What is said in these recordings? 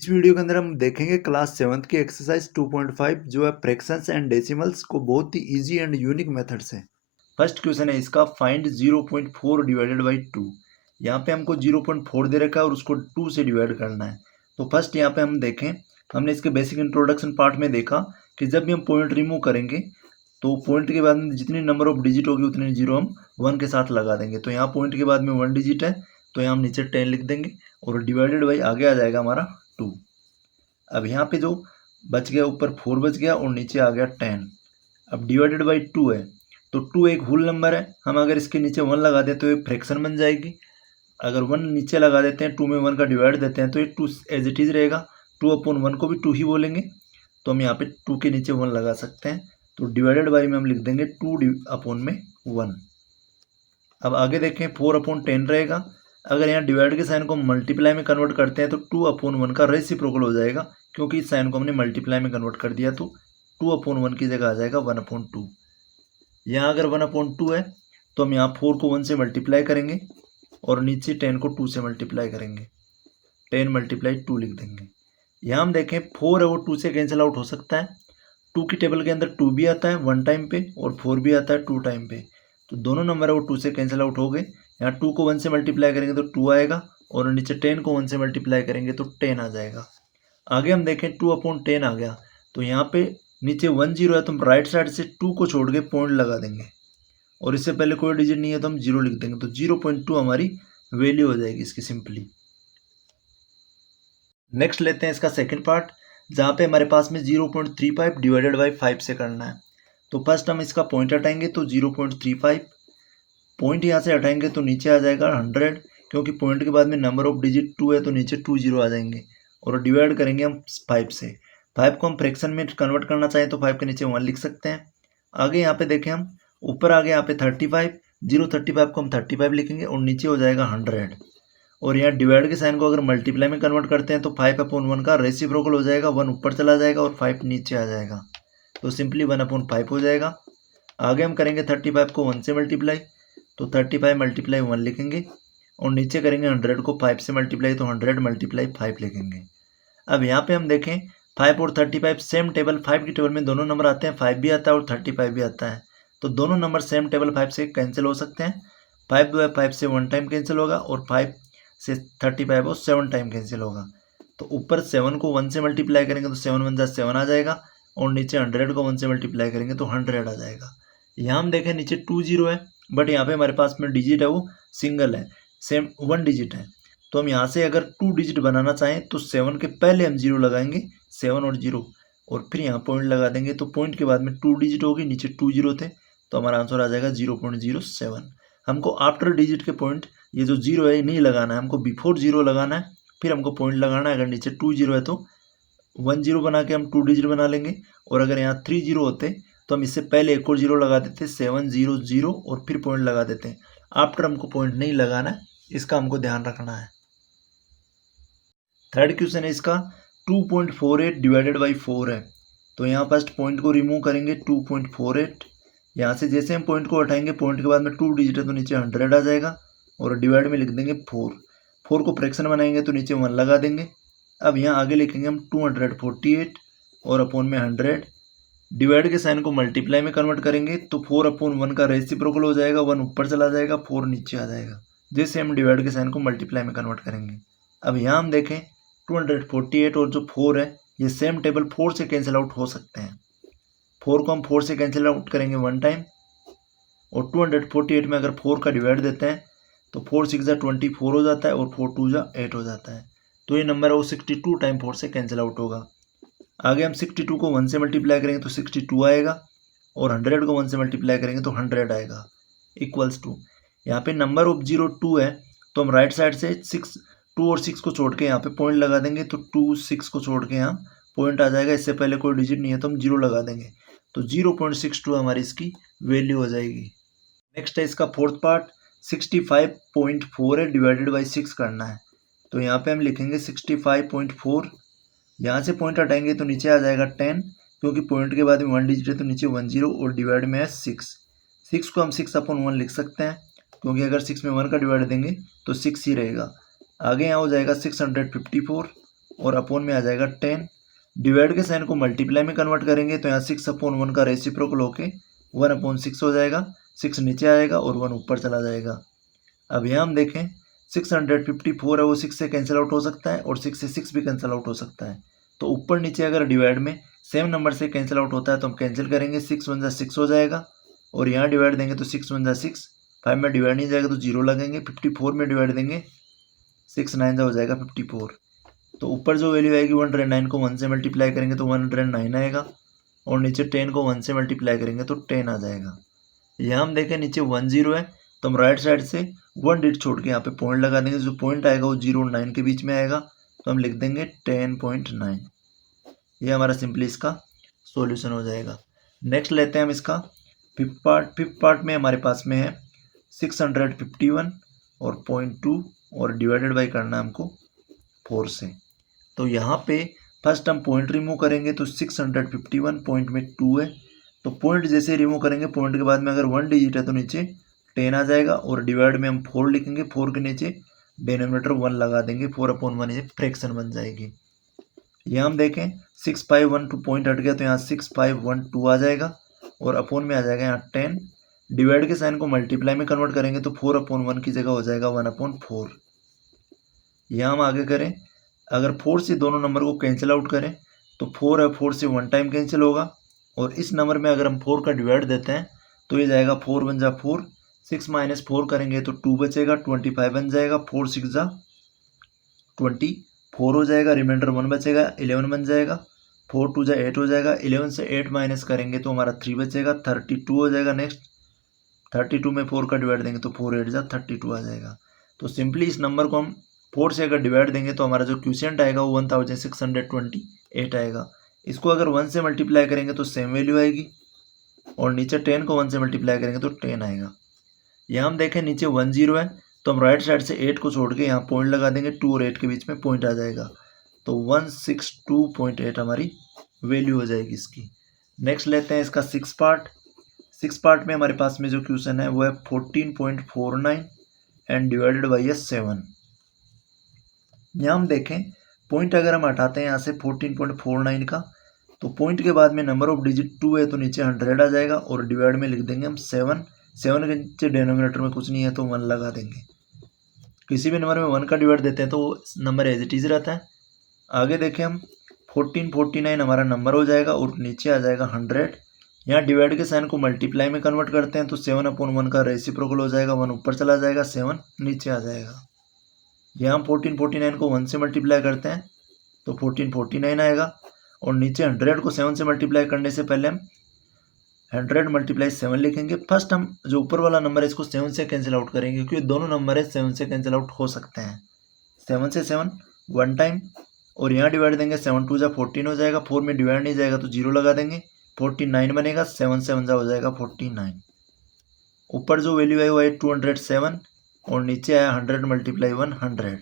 इस वीडियो के अंदर हम देखेंगे क्लास 7th की एक्सरसाइज 2.5 जो है फ्रैक्शंस एंड डेसिमल्स को बहुत ही इजी एंड यूनिक मेथड से। फर्स्ट क्वेश्चन है इसका, फाइंड 0.4 डिवाइडेड बाई 2। यहाँ पे हमको 0.4 दे रखा है और उसको 2 से डिवाइड करना है। तो फर्स्ट यहाँ पे हम देखें, हमने इसके बेसिक इंट्रोडक्शन पार्ट में देखा कि जब भी हम पॉइंट रिमूव करेंगे तो पॉइंट के बाद में जितनी नंबर ऑफ डिजिट होगी उतनी जीरो हम 1 के साथ लगा देंगे। तो यहाँ पॉइंट के बाद में 1 डिजिट है तो यहाँ हम नीचे 10 लिख देंगे और डिवाइडेड बाई आगे आ जाएगा हमारा 2। अब यहाँ पे जो बच गया, ऊपर 4 बच गया और नीचे आ गया 10। अब डिवाइडेड बाई 2 है तो 2 एक होल नंबर है, हम अगर इसके नीचे 1 लगा दें तो ये फ्रैक्शन बन जाएगी। अगर 1 नीचे लगा देते हैं, 2 में 1 का डिवाइड देते हैं तो ये 2 एज इट इज़ रहेगा। 2/1 को भी 2 ही बोलेंगे तो हम यहाँ पे 2 के नीचे 1 लगा सकते हैं। तो डिवाइडेड बाई में हम लिख देंगे 2/1। अब आगे देखें, 4/10 रहेगा। अगर यहाँ डिवाइड के साइन को मल्टीप्लाई में कन्वर्ट करते हैं तो 2/1 का रेसिप्रोकल हो जाएगा, क्योंकि इस साइन को हमने मल्टीप्लाई में कन्वर्ट कर दिया तो 2/1 की जगह आ जाएगा 1/2। यहाँ अगर 1/2 है तो हम यहाँ 4 को 1 से मल्टीप्लाई करेंगे और नीचे 10 को 2 से मल्टीप्लाई करेंगे, 10 मल्टीप्लाई 2 लिख देंगे। यहाँ हम देखें 4 है वो 2 से कैंसिल आउट हो सकता है। 2 की टेबल के अंदर 2 भी आता है 1 टाइम पे और 4 भी आता है 2 टाइम पे, तो दोनों नंबर है वो 2 से कैंसिल आउट हो गए। यहाँ 2 को 1 से मल्टीप्लाई करेंगे तो 2 आएगा और नीचे 10 को 1 से मल्टीप्लाई करेंगे तो 10 आ जाएगा। आगे हम देखें 2/10 आ गया तो यहाँ पे नीचे 1 0 है तो हम राइट साइड से 2 को छोड़ के पॉइंट लगा देंगे और इससे पहले कोई डिजिट नहीं है तो हम 0 लिख देंगे, तो 0.2 हमारी वैल्यू हो जाएगी इसकी सिंपली। नेक्स्ट लेते हैं इसका सेकेंड पार्ट, जहाँ पे हमारे पास में 0.35 डिवाइडेड बाई 5 से करना है। तो फर्स्ट हम इसका पॉइंट हटाएंगे तो 0.35, पॉइंट यहाँ से हटाएंगे तो नीचे आ जाएगा 100, क्योंकि पॉइंट के बाद में नंबर ऑफ डिजिट 2 है तो नीचे 2 0 आ जाएंगे और डिवाइड करेंगे हम 5 से। 5 को हम फ्रैक्शन में कन्वर्ट करना चाहें तो 5 के नीचे 1 लिख सकते हैं। आगे यहाँ पे देखें, हम ऊपर आगे यहाँ पे 35, 035 को हम 35 लिखेंगे और नीचे हो जाएगा 100। और यहाँ डिवाइड के साइन को अगर मल्टीप्लाई में कन्वर्ट करते हैं तो 5/1 का रेसिप्रोकल हो जाएगा, 1 ऊपर चला जाएगा और 5 नीचे आ जाएगा, तो सिंपली 1/5 हो जाएगा। आगे हम करेंगे 35 को 1 से मल्टीप्लाई तो 35 मल्टीप्लाई 1 लिखेंगे और नीचे करेंगे 100 को 5 से मल्टीप्लाई तो 100 मल्टीप्लाई 5 लिखेंगे। अब यहाँ पे हम देखें 5 और 35 सेम टेबल, 5 की टेबल में दोनों नंबर आते हैं, 5 भी आता है और 35 भी आता है, तो दोनों नंबर सेम टेबल 5 से कैंसिल हो सकते हैं। 5 2 है 5 से 1 टाइम कैंसिल होगा और 5 से 35 वो 7 टाइम कैंसिल होगा। तो ऊपर 7 को 1 से मल्टीप्लाई करेंगे तो 7 1 7 आ जाएगा और नीचे 100 को 1 से मल्टीप्लाई करेंगे तो 100 आ जाएगा। यहाँ हम देखें नीचे 2 0 है बट यहाँ पे हमारे पास में डिजिट है वो सिंगल है, सेम 1 डिजिट है। तो हम यहाँ से अगर 2 डिजिट बनाना चाहें तो 7 के पहले हम 0 लगाएंगे, 7 और 0, और फिर यहाँ पॉइंट लगा देंगे तो पॉइंट के बाद में 2 डिजिट होगी, नीचे 2 0 थे तो हमारा आंसर आ जाएगा 0.07। हमको आफ्टर डिजिट के पॉइंट ये जो 0 है नहीं लगाना है, हमको बिफोर 0 लगाना है, फिर हमको पॉइंट लगाना है। अगर नीचे 2 0 है तो 1 0 बना के हम 2 डिजिट बना लेंगे और अगर यहाँ 3 0 होते तो हम इससे पहले एक और 0 लगा देते, 7 0 0 और फिर पॉइंट लगा देते हैं। आफ्टर हमको पॉइंट नहीं लगाना है, इसका हमको ध्यान रखना है। थर्ड क्वेश्चन है इसका, 2.48 डिवाइडेड बाई 4 है। तो यहाँ फर्स्ट पॉइंट को रिमूव करेंगे 2.48, यहाँ से जैसे हम पॉइंट को हटाएंगे पॉइंट के बाद में 2 डिजिट है तो नीचे 100 आ जाएगा और डिवाइड में लिख देंगे 4। 4 को फ्रैक्शन बनाएंगे तो नीचे 1 लगा देंगे। अब यहाँ आगे लिखेंगे हम 248 और अपॉन में 100, डिवाइड के साइन को मल्टीप्लाई में कन्वर्ट करेंगे तो 4/1 का रेसिप्रोकल हो जाएगा, 1 ऊपर चला जाएगा 4 नीचे आ जाएगा, जैसे हम डिवाइड के साइन को मल्टीप्लाई में कन्वर्ट करेंगे। अब यहाँ हम देखें 248 और जो 4 है ये सेम टेबल 4 से कैंसिल आउट हो सकते हैं। 4 को हम 4 से कैंसिल आउट करेंगे 1 टाइम और 248 में अगर 4 का डिवाइड देते हैं तो 4 6 24 हो जाता है और 4 2 8 हो जाता है, तो ये नंबर है वो 62 टाइम 4 से कैंसिल आउट होगा। आगे हम 62 को 1 से मल्टीप्लाई करेंगे तो 62 आएगा और 100 को 1 से मल्टीप्लाई करेंगे तो 100 आएगा, इक्वल्स टू यहाँ पे नंबर ऑफ 0 2 है तो हम राइट साइड से 6 2 और 6 को छोड़ के यहाँ पे पॉइंट लगा देंगे तो 2 6 को छोड़ के यहाँ पॉइंट आ जाएगा, इससे पहले कोई डिजिट नहीं है तो हम 0 लगा देंगे, तो 0.62 हमारी इसकी वैल्यू हो जाएगी। नेक्स्ट है इसका फोर्थ पार्ट, 65.4 है डिवाइडेड बाई 6 करना है। तो यहाँ पे हम लिखेंगे 65.4, यहाँ से पॉइंट हटाएंगे तो नीचे आ जाएगा 10, क्योंकि पॉइंट के बाद में 1 डिजिट है तो नीचे 1 0 और डिवाइड में है 6। 6 को हम 6/1 लिख सकते हैं, क्योंकि अगर 6 में 1 का डिवाइड देंगे तो 6 ही रहेगा। आगे यहाँ हो जाएगा 654 और अपोन में आ जाएगा 10। डिवाइड के साइन को मल्टीप्लाई में कन्वर्ट करेंगे तो यहाँ 6/1 का रेसिप्रोकल होके 1/6 हो जाएगा, 6 नीचे आएगा और 1 ऊपर चला जाएगा। अब यहाँ हम देखें 654 है वो 6 से कैंसिल आउट हो सकता है और 6 से 6 भी कैंसिल आउट हो सकता है। तो ऊपर नीचे अगर डिवाइड में सेम नंबर से कैंसिल आउट होता है तो हम कैंसिल करेंगे, 6 1 6 हो जाएगा और यहाँ डिवाइड देंगे तो 6 1 6, 5 में डिवाइड नहीं जाएगा तो 0 लगेंगे, 54 में डिवाइड देंगे 6 9 हो जाएगा 54। तो ऊपर जो वैल्यू आएगी 109 को 1 से मल्टीप्लाई करेंगे तो 109 आएगा और नीचे 10 को 1 से मल्टीप्लाई करेंगे तो 10 आ जाएगा। यहाँ हम देखें नीचे 10 है तो हम राइट साइड से 1 डिजिट छोड़ के यहाँ पे पॉइंट लगा देंगे, जो पॉइंट आएगा वो 0 और 9 के बीच में आएगा तो हम लिख देंगे 10.9। ये हमारा सिंपली इसका सॉल्यूशन हो जाएगा। नेक्स्ट लेते हैं हम इसका फिफ्थ पार्ट में हमारे पास में है 651 और 0.2 और डिवाइडेड बाई करना है हमको 4 से। तो यहाँ पे फर्स्ट हम पॉइंट रिमूव करेंगे तो 651 पॉइंट में 2 है तो पॉइंट जैसे रिमूव करेंगे पॉइंट के बाद में अगर 1 डिजिट है तो नीचे 10 आ जाएगा और डिवाइड में हम 4 लिखेंगे, 4 के नीचे डिनोमिनेटर 1 लगा देंगे, 4/1 ये फ्रैक्शन बन जाएगी। यहाँ हम देखें 6512 पॉइंट हट गया तो यहाँ 6512 आ जाएगा और अपोन में आ जाएगा यहाँ 10। डिवाइड के साइन को मल्टीप्लाई में कन्वर्ट करेंगे तो 4/1 की जगह हो जाएगा 1/4। यहाँ हम आगे करें, अगर 4 से दोनों नंबर को कैंसिल आउट करें तो 4 है, 4 से 1 टाइम कैंसिल होगा और इस नंबर में अगर हम 4 का डिवाइड देते हैं तो ये जाएगा 4 1 जा 4, 6 - 4 करेंगे तो 2 बचेगा, 25 बन जाएगा, 4 6 जा 24 हो जाएगा, रिमाइंडर 1 बचेगा, 11 बन जाएगा, 4 2 जा 8 हो जाएगा, 11 से 8 माइनस करेंगे तो हमारा 3 बचेगा, 32 हो जाएगा। नेक्स्ट 32 में 4 का डिवाइड देंगे तो 4 8 जा 32 आ जाएगा। तो सिंपली इस नंबर को हम 4 से अगर डिवाइड देंगे तो हमारा जो क्वोशिएंट आएगा वो 1628 आएगा। इसको अगर 1 से मल्टीप्लाई करेंगे तो सेम वैल्यू आएगी और नीचे 10 को 1 से मल्टीप्लाई करेंगे तो 10 आएगा। यहाँ हम देखें नीचे 10 है तो हम राइट साइड से 8 को छोड़ के यहाँ पॉइंट लगा देंगे, 2 और 8 के बीच में पॉइंट आ जाएगा तो 162.8 हमारी वैल्यू हो जाएगी इसकी। नेक्स्ट लेते हैं इसका सिक्स पार्ट में हमारे पास में जो क्वेश्चन है वो है 14.49 एंड डिवाइडेड बाई 7। यहाँ हम देखें पॉइंट अगर हम हटाते हैं यहाँ से 14.49 का तो पॉइंट के बाद में नंबर ऑफ डिजिट 2 है तो नीचे 100 आ जाएगा और डिवाइड में लिख देंगे हम 7 के नीचे डिनोमिनेटर में कुछ नहीं है तो 1 लगा देंगे। किसी भी नंबर में 1 का डिवाइड देते हैं तो नंबर एज इट इज रहता है। आगे देखें हम 1449 हमारा नंबर हो जाएगा और नीचे आ जाएगा 100। यहाँ डिवाइड के साइन को मल्टीप्लाई में कन्वर्ट करते हैं तो 7/1 का रेसिप्रोकल हो जाएगा, 1 ऊपर चला जाएगा, 7 नीचे आ जाएगा। यहाँ हम 1449 को 1 से मल्टीप्लाई करते हैं तो 1449 आएगा और नीचे 100 को 7 से मल्टीप्लाई करने से पहले हम 100 × 7 लिखेंगे। फर्स्ट हम जो ऊपर वाला नंबर है इसको 7 से कैंसिल आउट करेंगे क्योंकि दोनों नंबर है 7 से कैंसिल आउट हो सकते हैं। 7 से 7 1 टाइम और यहाँ डिवाइड देंगे, 7 2 जा 14 हो जाएगा, 4 में डिवाइड नहीं जाएगा तो 0 लगा देंगे, 49 बनेगा, 7 7 जा हो जाएगा 49। ऊपर जो वैल्यू है वो है 207 और नीचे आया 100 × 1 100।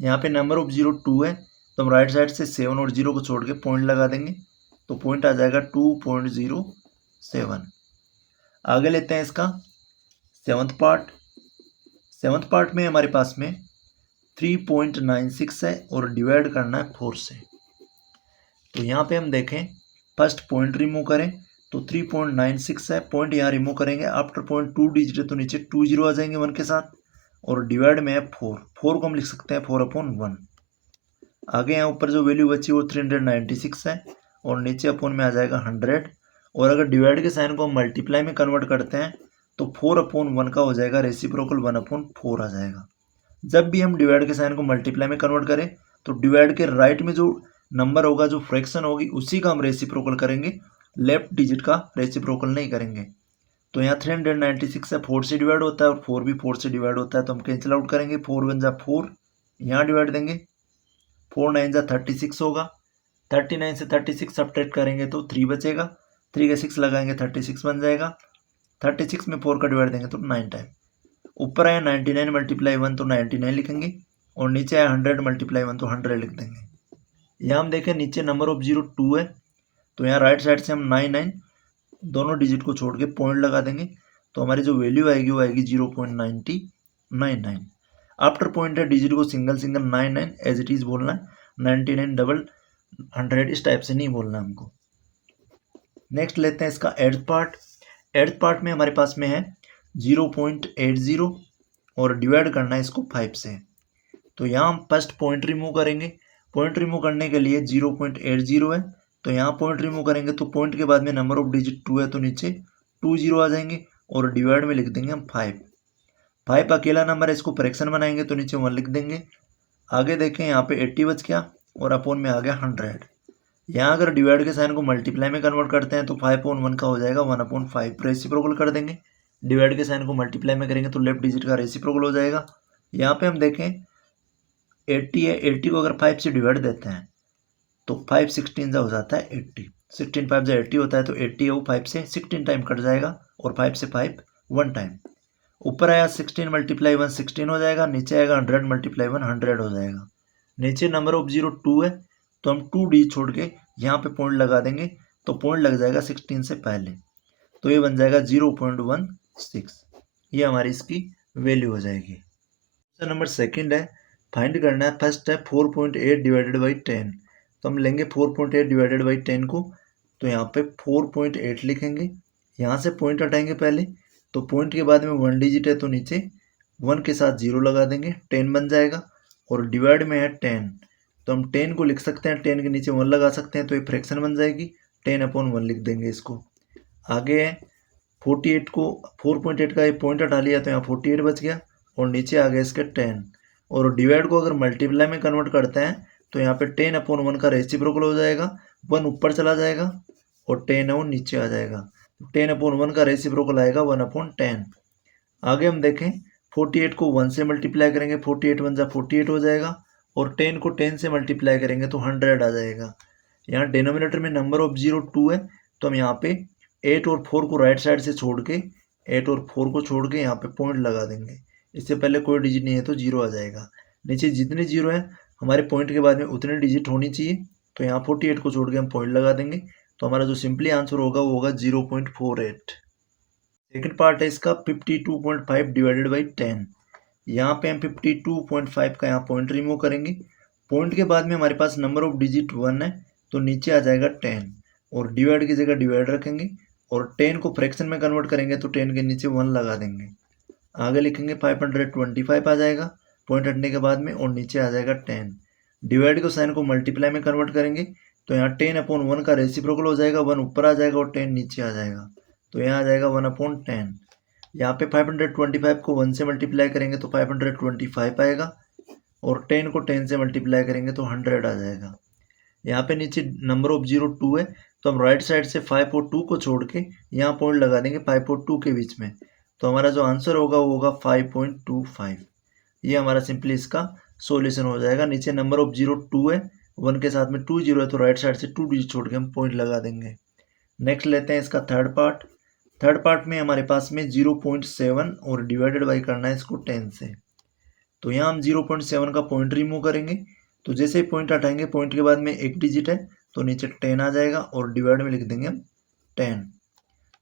यहाँ पे नंबर ऑफ 0 2 है तो हम राइट साइड से 7 और 0 को छोड़ के पॉइंट लगा देंगे तो पॉइंट आ जाएगा 2.07। आगे लेते हैं इसका सेवन्थ पार्ट में हमारे पास में 3.96 है और डिवाइड करना है 4 से। तो यहाँ पे हम देखें फर्स्ट पॉइंट रिमूव करें तो 3.96 है, पॉइंट यहाँ रिमूव करेंगे, आफ्टर पॉइंट 2 डिजिट है तो नीचे 2 0 आ जाएंगे 1 के साथ और डिवाइड में है 4 को हम लिख सकते हैं 4/1। आगे यहाँ ऊपर जो वैल्यू बची वो 396 है और नीचे अपॉन में आ जाएगा 100 और अगर डिवाइड के साइन को हम मल्टीप्लाई में कन्वर्ट करते हैं तो 4/1 का हो जाएगा रेसिप्रोकल 1/4 आ जाएगा। जब भी हम डिवाइड के साइन को मल्टीप्लाई में कन्वर्ट करें तो डिवाइड के राइट में जो नंबर होगा, जो फ्रैक्शन होगी, उसी का हम रेसिप्रोकल करेंगे, लेफ्ट डिजिट का रेसिप्रोकल नहीं करेंगे। तो यहाँ 396 है, 4 से डिवाइड होता है और 4 भी 4 से डिवाइड होता है तो हम कैंसिल आउट करेंगे, 4 1 जा 4, यहाँ डिवाइड देंगे, 4 9 जा 36 होगा, 39 से 36 सब्ट्रैक्ट करेंगे तो 3 बचेगा, 3 के 6 लगाएंगे 36 बन जाएगा, 36 में 4 का डिवाइड देंगे तो 9 टाइम। ऊपर आया 99 × 1 तो 99 लिखेंगे और नीचे आया 100 × 1 तो 100 लिख देंगे। यहाँ हम देखें नीचे नंबर ऑफ 0 2 है तो यहाँ राइट साइड से हम 99 दोनों डिजिट को छोड़ के पॉइंट लगा देंगे तो हमारी जो वैल्यू आएगी वो आएगी 0.9099। आफ्टर पॉइंट है डिजिट को सिंगल 99 एज इट इज बोलना है, 99 डबल 100 इस टाइप से नहीं बोलना हमको। नेक्स्ट लेते हैं इसका एट्थ पार्ट। एट्थ पार्ट में हमारे पास में है 0.80 और डिवाइड करना है इसको 5 से। तो यहाँ हम फर्स्ट पॉइंट रिमूव करेंगे। पॉइंट रिमूव करने के लिए 0.80 है, तो यहाँ पॉइंट रिमूव करेंगे तो पॉइंट के बाद में नंबर ऑफ डिजिट 2 है तो नीचे 2 जीरो आ जाएंगे और डिवाइड में लिख देंगे हम 5। 5 अकेला नंबर है, इसको फ्रैक्शन बनाएंगे तो नीचे 1 लिख देंगे। आगे देखें यहाँ पे 80 बच गया और अपॉन में आ गया 100। यहाँ अगर डिवाइड के साइन को मल्टीप्लाई में कन्वर्ट करते हैं तो 5/1 का हो जाएगा 1/5। रेसिप्रोकल कर देंगे। डिवाइड के साइन को मल्टीप्लाई में करेंगे तो लेफ्ट डिजिट का रेसिप्रोकल हो जाएगा। यहाँ पे हम देखें 80 है, 80 को अगर 5 से डिवाइड देते हैं तो 5 16 हो जाता है 80। 16 5 से 80 होता है तो 80 है वो 5 से 16 टाइम कट जाएगा और 5 से 5 1 टाइम। ऊपर आया 16 मल्टीप्लाई 1 16 हो जाएगा, नीचे आएगा 100 मल्टीप्लाई 1 100 हो जाएगा। नीचे नंबर ऑफ जीरो 2 है तो हम 2 डी छोड़ के यहाँ पे पॉइंट लगा देंगे तो पॉइंट लग जाएगा 16 से पहले, तो ये बन जाएगा 0.16। ये हमारी इसकी वैल्यू हो जाएगी। नंबर सेकंड है, फाइंड करना है। फर्स्ट है 4.8 डिवाइडेड बाई 10। तो हम लेंगे 4.8 डिवाइडेड बाई 10 को, तो यहाँ पे 4.8 लिखेंगे। यहाँ से पॉइंट हटाएंगे पहले, तो पॉइंट के बाद में 1 डिजिट है तो नीचे 1 के साथ 0 लगा देंगे, 10 बन जाएगा। और डिवाइड में है 10, तो हम 10 को लिख सकते हैं, 10 के नीचे 1 लगा सकते हैं तो ये फ्रैक्शन बन जाएगी, 10/1 लिख देंगे इसको। आगे है 48 को 4.8 का ये पॉइंट हटा लिया तो यहाँ 48 बच गया और नीचे आ गया इसके 10। और डिवाइड को अगर मल्टीप्लाई में कन्वर्ट करते हैं तो यहाँ पे 10/1 का रेसिप्रोकल हो जाएगा, 1 ऊपर चला जाएगा और 10 है वो नीचे आ जाएगा। 10/1 का रेसिप्रोकल आएगा 1/10। आगे हम देखें 48 को 1 से मल्टीप्लाई करेंगे, 48 1 48 हो जाएगा और 10 को 10 से मल्टीप्लाई करेंगे तो 100 आ जाएगा। यहाँ डिनोमिनेटर में नंबर ऑफ जीरो 2 है तो हम यहाँ पे 8 और 4 को राइट साइड से छोड़ के 8 और 4 को छोड़ के यहाँ पे पॉइंट लगा देंगे। इससे पहले कोई डिजिट नहीं है तो 0 आ जाएगा। नीचे जितने जीरो है हमारे पॉइंट के बाद में उतने डिजिट होनी चाहिए, तो यहाँ 48 को छोड़ के हम पॉइंट लगा देंगे, तो हमारा जो सिंपली आंसर होगा वो होगा 0.48। सेकेंड पार्ट है इसका 52.5 डिवाइडेड बाई 10। यहाँ पे हम 52.5 का यहाँ पॉइंट रिमूव करेंगे। पॉइंट के बाद में हमारे पास नंबर ऑफ डिजिट 1 है तो नीचे आ जाएगा 10 और डिवाइड की जगह डिवाइड रखेंगे और 10 को फ्रैक्शन में कन्वर्ट करेंगे तो 10 के नीचे 1 लगा देंगे। आगे लिखेंगे 525 आ जाएगा पॉइंट हटने के बाद में और नीचे आ जाएगा 10। डिवाइड को साइन को मल्टीप्लाई में कन्वर्ट करेंगे तो यहाँ 10/1 का रेसिप्रोकल हो जाएगा, 1 ऊपर आ जाएगा और 10 नीचे आ जाएगा, तो यहाँ आ जाएगा 1/10। यहाँ पे 525 को 1 से मल्टीप्लाई करेंगे तो 525 आएगा और 10 को 10 से मल्टीप्लाई करेंगे तो 100 आ जाएगा। यहाँ पे नीचे नंबर ऑफ जीरो 2 है तो हम राइट साइड से 5 और 2 को छोड़ के यहाँ पॉइंट लगा देंगे 5 और 2 के बीच में, तो हमारा जो आंसर होगा वो होगा 5.25। ये हमारा सिंपली इसका सॉल्यूशन हो जाएगा। नीचे नंबर ऑफ जीरो 2 है, 1 के साथ में 2 जीरो है तो राइट साइड से 2 डिजिट छोड़ के हम पॉइंट लगा देंगे। नेक्स्ट लेते हैं इसका थर्ड पार्ट। थर्ड पार्ट में हमारे पास में 0.7 और डिवाइडेड बाई करना है इसको 10 से। तो यहाँ हम 0.7 का पॉइंट रिमूव करेंगे, तो जैसे ही पॉइंट हटाएंगे पॉइंट के बाद में एक डिजिट है तो नीचे 10 आ जाएगा और डिवाइड में लिख देंगे हम 10।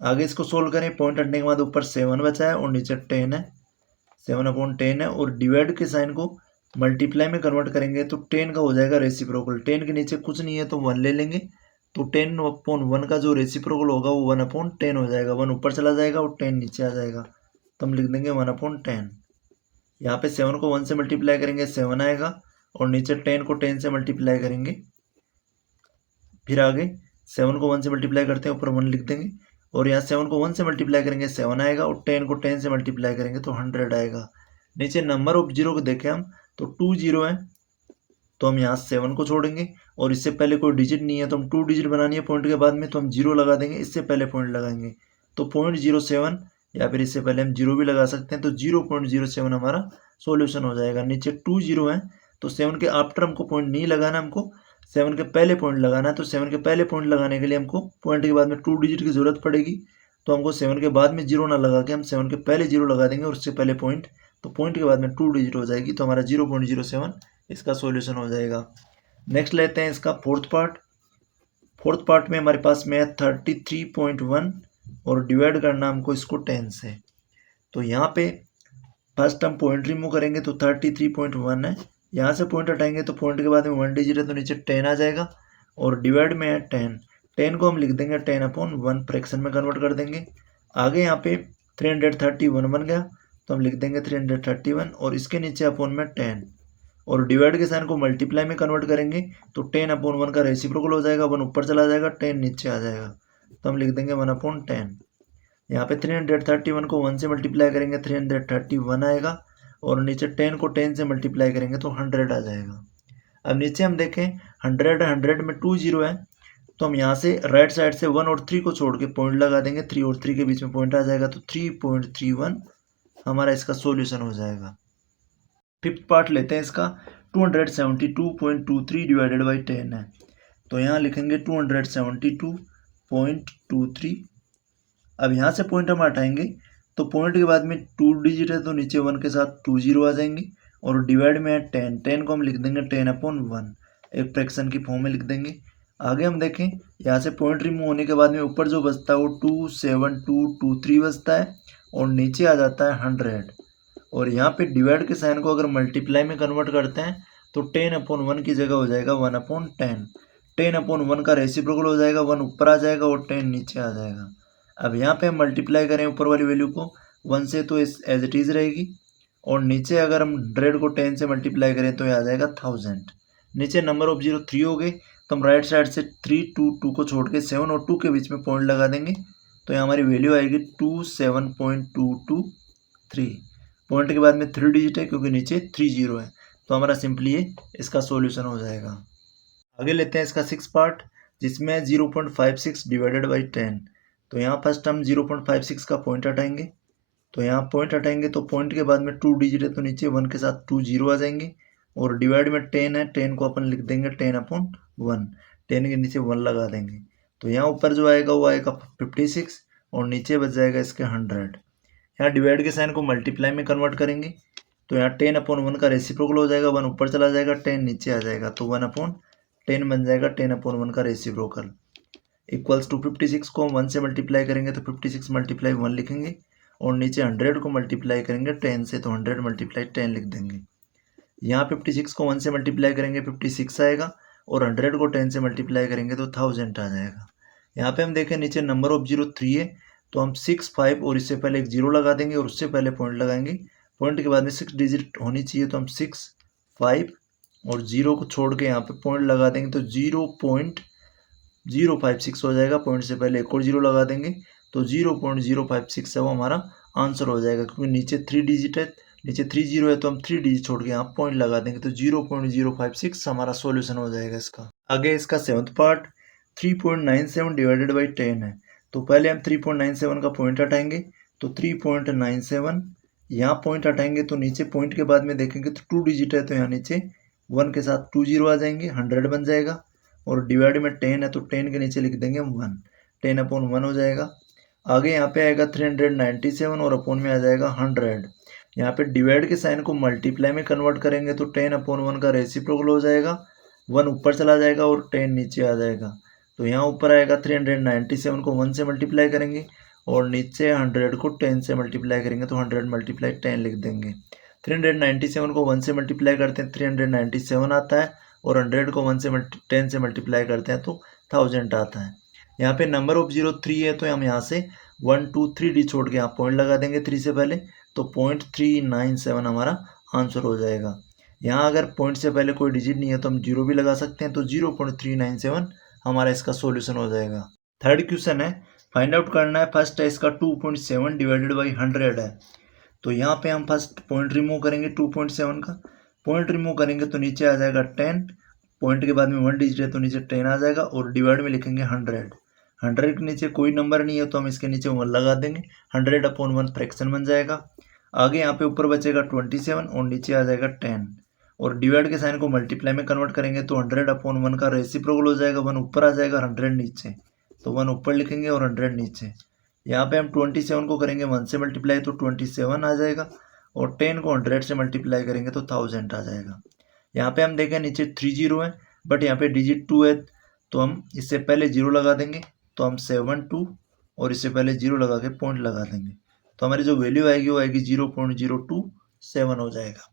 आगे इसको सोल्व करें, पॉइंट हटने के बाद ऊपर 7 बचा है और नीचे 10 है, 7/10 है और डिवाइड के साइन को मल्टीप्लाई में कन्वर्ट करेंगे तो 10 का हो जाएगा रेसिप्रोकल। 10 के नीचे कुछ नहीं है तो 1 ले लेंगे, तो 10/1 का जो रेसिप्रोकल होगा वो 1/10 हो जाएगा, 1 ऊपर चला जाएगा और 10 नीचे आ जाएगा, तो हम लिख देंगे 1/10। यहाँ पे 7 को 1 से मल्टीप्लाई करेंगे 7 आएगा और नीचे 10 को 10 से मल्टीप्लाई करेंगे, फिर आगे 7 को 1 से मल्टीप्लाई करते हैं ऊपर 1 लिख देंगे और यहाँ 7 को 1 से मल्टीप्लाई करेंगे 7 आएगा और 10 को 10 से मल्टीप्लाई करेंगे तो 100 आएगा। नीचे नंबर ऑफ जीरो को देखें हम तो 2 जीरो है तो हम यहाँ 7 को छोड़ेंगे और इससे पहले कोई डिजिट नहीं है तो हम 2 डिजिट बनानी है पॉइंट के बाद में, तो हम 0 लगा देंगे, इससे पहले पॉइंट लगाएंगे तो 0.07 या फिर इससे पहले हम 0 भी लगा सकते हैं, तो 0.07 हमारा सॉल्यूशन हो जाएगा। नीचे 2 जीरो है तो 7 के आफ्टर हमको पॉइंट नहीं लगाना, हमको 7 के पहले पॉइंट लगाना है, तो 7 के पहले पॉइंट लगाने के लिए हमको पॉइंट के बाद में 2 डिजिट की जरूरत पड़ेगी, तो हमको 7 के बाद में 0 ना लगा के हम 7 के पहले 0 लगा देंगे और उससे पहले पॉइंट, तो पॉइंट के बाद में 2 डिजिट हो जाएगी, तो हमारा 0.07 इसका सॉल्यूशन हो जाएगा। नेक्स्ट लेते हैं इसका फोर्थ पार्ट। फोर्थ पार्ट में हमारे पास में है 33.1 और डिवाइड करना हमको इसको 10 से। तो यहाँ पे फर्स्ट हम पॉइंट रिमूव करेंगे तो 33.1 है यहाँ से पॉइंट हटाएंगे तो पॉइंट के बाद में 1 डिजिट है तो नीचे 10 आ जाएगा, और डिवाइड में है 10। 10 को हम लिख देंगे 10/1, फ्रैक्शन में कन्वर्ट कर देंगे। आगे यहाँ पे 331 बन गया तो हम लिख देंगे 331, और इसके नीचे अपॉन में 10, और डिवाइड के साइन को मल्टीप्लाई में कन्वर्ट करेंगे तो 10/1 का रेसिप्रोकल हो जाएगा, 1 ऊपर चला जाएगा, 10 नीचे आ जाएगा, तो हम लिख देंगे 1/10। यहाँ पे 331 को 1 से मल्टीप्लाई करेंगे 331 आएगा, और नीचे 10 को 10 से मल्टीप्लाई करेंगे तो 100 आ जाएगा। अब नीचे हम देखें 100 में 2 जीरो है, तो हम यहाँ से राइट साइड से 1 और 3 को छोड़ के पॉइंट लगा देंगे, 3 और 3 के बीच में पॉइंट आ जाएगा, तो 3.31 हमारा इसका सॉल्यूशन हो जाएगा। फिफ्थ पार्ट लेते हैं इसका। 272.23 डिवाइडेड बाई 10 है, तो यहाँ लिखेंगे 272.23। अब यहाँ से पॉइंट हम हटाएंगे तो पॉइंट के बाद में 2 डिजिट है तो नीचे 1 के साथ 2 जीरो आ जाएंगे, और डिवाइड में है 10। 10 को हम लिख देंगे 10/1, एक फ्रैक्शन की फॉर्म में लिख देंगे। आगे हम देखें, यहाँ से पॉइंट रिमूव होने के बाद में ऊपर जो बचता है वो 27223 बचता है, और नीचे आ जाता है 100। और यहाँ पे डिवाइड के साइन को अगर मल्टीप्लाई में कन्वर्ट करते हैं तो 10/1 की जगह हो जाएगा 1/10। 10/1 का रेसिप्रोकल हो जाएगा, 1 ऊपर आ जाएगा और 10 नीचे आ जाएगा। अब यहाँ पे हम मल्टीप्लाई करें ऊपर वाली वैल्यू को 1 से तो एज इट इज़ रहेगी, और नीचे अगर हम 100 को 10 से मल्टीप्लाई करें तो ये आ जाएगा 1000। नीचे नंबर ऑफ जीरो 3 हो गए, तो हम राइट साइड से 3 2 को छोड़ के 7 और 2 के बीच में पॉइंट लगा देंगे, तो यहाँ हमारी वैल्यू आएगी 27.223। पॉइंट के बाद में 3 डिजिट है क्योंकि नीचे 3 जीरो है, तो हमारा सिंपली ये इसका सॉल्यूशन हो जाएगा। आगे लेते हैं इसका 6 पार्ट, जिसमें 0.56 डिवाइडेड बाई 10। तो यहाँ फर्स्ट हम 0.56 का पॉइंट हटाएंगे, तो यहाँ पॉइंट हटाएंगे तो पॉइंट के बाद में 2 डिजिट है तो नीचे 1 के साथ 2 जीरो आ जाएंगे, और डिवाइड में 10 है, 10 को अपन लिख देंगे 10/1, 10 के नीचे 1 लगा देंगे, तो यहाँ ऊपर जो आएगा वो आएगा 56, और नीचे बच जाएगा इसके 100। यहाँ डिवाइड के साइन को मल्टीप्लाई में कन्वर्ट करेंगे, तो यहाँ 10/1 का रेसिप्रोकल हो जाएगा, 1 ऊपर चला जाएगा, 10 नीचे आ जाएगा, तो 1/10 बन जाएगा 10/1 का रेसिप्रोकल। इक्वल्स टू 56 को हम 1 से मल्टीप्लाई करेंगे तो 56 मल्टीप्लाई 1 लिखेंगे, और नीचे 100 को मल्टीप्लाई करेंगे 10 से तो 100 मल्टीप्लाई 10 लिख देंगे। यहाँ 56 को 1 से मल्टीप्लाई करेंगे 56 आएगा, और 100 को 10 से मल्टीप्लाई करेंगे तो 1000 आ जाएगा। यहाँ पे हम देखें नीचे नंबर ऑफ जीरो 3 है, तो हम 6 5 और इससे पहले एक जीरो लगा देंगे, और उससे पहले पॉइंट लगाएंगे। पॉइंट के बाद में 6 डिजिट होनी चाहिए, तो हम 6 5 और जीरो को छोड़ के यहाँ पे पॉइंट लगा देंगे तो 0.056 हो जाएगा। पॉइंट से पहले एक और जीरो लगा देंगे तो 0.056 है वो हमारा आंसर हो जाएगा, क्योंकि नीचे 3 डिजिट है, नीचे 3 जीरो है तो हम 3 डिजिट छोड़ के यहाँ पॉइंट लगा देंगे तो 0.056 हमारा सॉल्यूशन हो जाएगा इसका। आगे इसका 7th पार्ट 3.97 डिवाइडेड बाई 10 है, तो पहले हम 3.97 का पॉइंट हटाएंगे, तो 3.97 यहाँ पॉइंट हटाएंगे तो नीचे पॉइंट के बाद में देखेंगे तो 2 डिजिट है, तो यहाँ नीचे 1 के साथ 2 जीरो आ जाएंगे, 100 बन जाएगा, और डिवाइड में 10 है तो 10 के नीचे लिख देंगे 1, 10/1 हो जाएगा। आगे यहाँ पे आएगा 397 और अपॉन में आ जाएगा 100। यहाँ पे डिवाइड के साइन को मल्टीप्लाई में कन्वर्ट करेंगे तो 10/1 का रेसिप्रोकल हो जाएगा, 1 ऊपर चला जाएगा और 10 नीचे आ जाएगा, तो यहाँ ऊपर आएगा 397 को 1 से मल्टीप्लाई करेंगे, और नीचे 100 को 10 से मल्टीप्लाई करेंगे तो 100 मल्टीप्लाई 10 लिख देंगे। 397 को 1 से मल्टीप्लाई करते हैं 397 आता है, और 100 को 10 से मल्टीप्लाई करते हैं तो 1000 आता है। यहाँ पे नंबर ऑफ जीरो 3 है, तो हम यहाँ से 1 2 3 डी छोड़ के यहाँ पॉइंट लगा देंगे 3 से पहले, तो 0.397 हमारा आंसर हो जाएगा। यहाँ अगर पॉइंट से पहले कोई डिजिट नहीं है तो हम जीरो भी लगा सकते हैं, तो 0.397 हमारा इसका सॉल्यूशन हो जाएगा। थर्ड क्वेश्चन है, फाइंड आउट करना है, फर्स्ट है इसका 2.7 डिवाइडेड बाई 100 है, तो यहाँ पे हम फर्स्ट पॉइंट रिमूव करेंगे 2.7 का। पॉइंट रिमूव करेंगे तो नीचे आ जाएगा 10, पॉइंट के बाद में 1 डिजिट है तो नीचे 10 आ जाएगा, और डिवाइड में लिखेंगे 100। 100 के नीचे कोई नंबर नहीं है तो हम इसके नीचे 1 लगा देंगे, 100/1 फ्रैक्शन बन जाएगा। आगे यहाँ पे ऊपर बचेगा 27 और नीचे आ जाएगा 10, और डिवाइड के साइन को मल्टीप्लाई में कन्वर्ट करेंगे तो 100/1 का रेसिप्रोकल हो जाएगा, 1 ऊपर आ जाएगा 100 नीचे, तो 1 ऊपर लिखेंगे और 100 नीचे। यहाँ पे हम 27 को करेंगे 1 से मल्टीप्लाई तो 27 आ जाएगा, और 10 को 100 से मल्टीप्लाई करेंगे तो 1000 आ जाएगा। यहाँ पे हम देखें नीचे 3 जीरो है, बट यहाँ पे डिजिट 2 है, तो हम इससे पहले जीरो लगा देंगे, तो हम 7 2 और इससे पहले जीरो लगा के पॉइंट लगा देंगे, तो हमारी जो वैल्यू आएगी वो आएगी 0.027 हो जाएगा।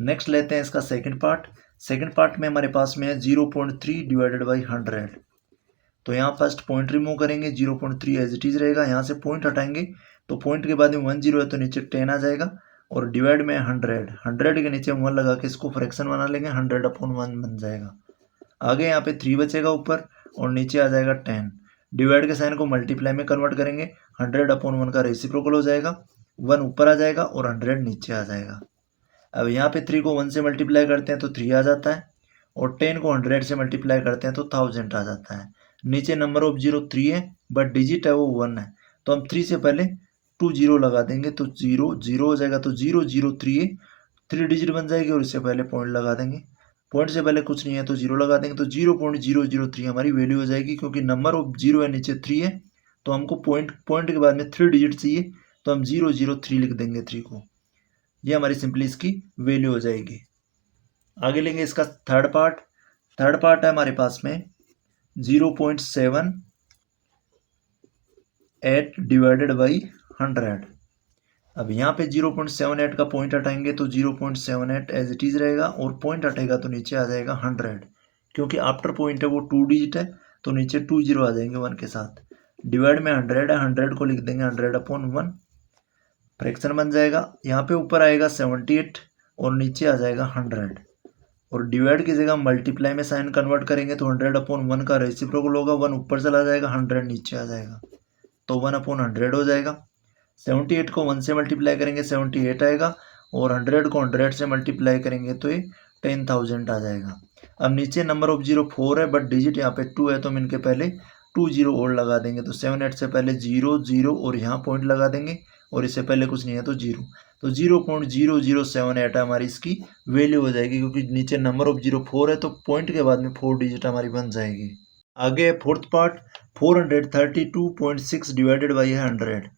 नेक्स्ट लेते हैं इसका सेकंड पार्ट। सेकंड पार्ट में हमारे पास में है 0.3 डिवाइडेड बाई 100। तो यहाँ फर्स्ट पॉइंट रिमूव करेंगे, 0.3 एज इट इज रहेगा। यहाँ से पॉइंट हटाएंगे तो पॉइंट के बाद में 1 0 है तो नीचे 10 आ जाएगा, और डिवाइड में 100 के नीचे हम 1 लगा के इसको फ्रैक्शन बना लेंगे, 100/1 बन जाएगा। आगे यहाँ पे 3 बचेगा ऊपर, और नीचे आ जाएगा 10। डिवाइड के साइन को मल्टीप्लाई में कन्वर्ट करेंगे, 100/1 का रेसिप्रोकल हो जाएगा, 1 ऊपर आ जाएगा और 100 नीचे आ जाएगा। अब यहाँ पे 3 को 1 से मल्टीप्लाई करते हैं तो 3 आ जाता है, और 10 को 100 से मल्टीप्लाई करते हैं तो 1000 आ जाता है। नीचे नंबर ऑफ जीरो 3 है, बट डिजिट है वो 1 है, तो हम 3 से पहले 2 0 लगा देंगे तो 0 0 हो जाएगा। तो 0 0 3 है, 3 डिजिट बन जाएगी, और इससे पहले पॉइंट लगा देंगे। पॉइंट से पहले कुछ नहीं है तो 0 लगा देंगे, तो 0.003 हमारी वैल्यू हो जाएगी। क्योंकि नंबर ऑफ जीरो है नीचे 3 है, तो हमको पॉइंट के बाद में 3 डिजिट चाहिए, तो हम 003 लिख देंगे 3 को। ये हमारी सिंपली इसकी वैल्यू हो जाएगी। आगे लेंगे इसका थर्ड पार्ट। थर्ड पार्ट है हमारे पास में 0.78 डिवाइडेड बाई 100। अब यहाँ पे 0.78 का पॉइंट हटाएंगे तो 0.78 एज इट इज रहेगा, और पॉइंट हटेगा तो नीचे आ जाएगा 100। क्योंकि आफ्टर पॉइंट है वो 2 डिजिट है, तो नीचे 2 0 आ जाएंगे 1 के साथ। डिवाइड में 100 है, 100 को लिख देंगे 100/1, फ्रैक्शन बन जाएगा। यहाँ पे ऊपर आएगा 78 और नीचे आ जाएगा 100, और डिवाइड की जगह मल्टीप्लाई में साइन कन्वर्ट करेंगे तो 100/1 का रेसिप्रोकल होगा, 1 ऊपर चला जाएगा, 100 नीचे आ जाएगा, तो 1/100 हो जाएगा। 78 को 1 से मल्टीप्लाई करेंगे 78 आएगा, और 100 को 100 से मल्टीप्लाई करेंगे तो ये 10,000 आ जाएगा। अब नीचे नंबर ऑफ जीरो 4 है, बट डिजिट यहाँ पे 2 है, तो हम इनके पहले 2 0 और लगा देंगे। तो 78 से पहले 0 0 और यहाँ पॉइंट लगा देंगे, और इससे पहले कुछ नहीं है तो 0। तो 0.0078 हमारी इसकी वैल्यू हो जाएगी। क्योंकि नीचे नंबर ऑफ जीरो 4 है, तो पॉइंट के बाद में 4 डिजिट हमारी बन जाएगी। आगे फोर्थ पार्ट 432.6 डिवाइडेड बाई 100।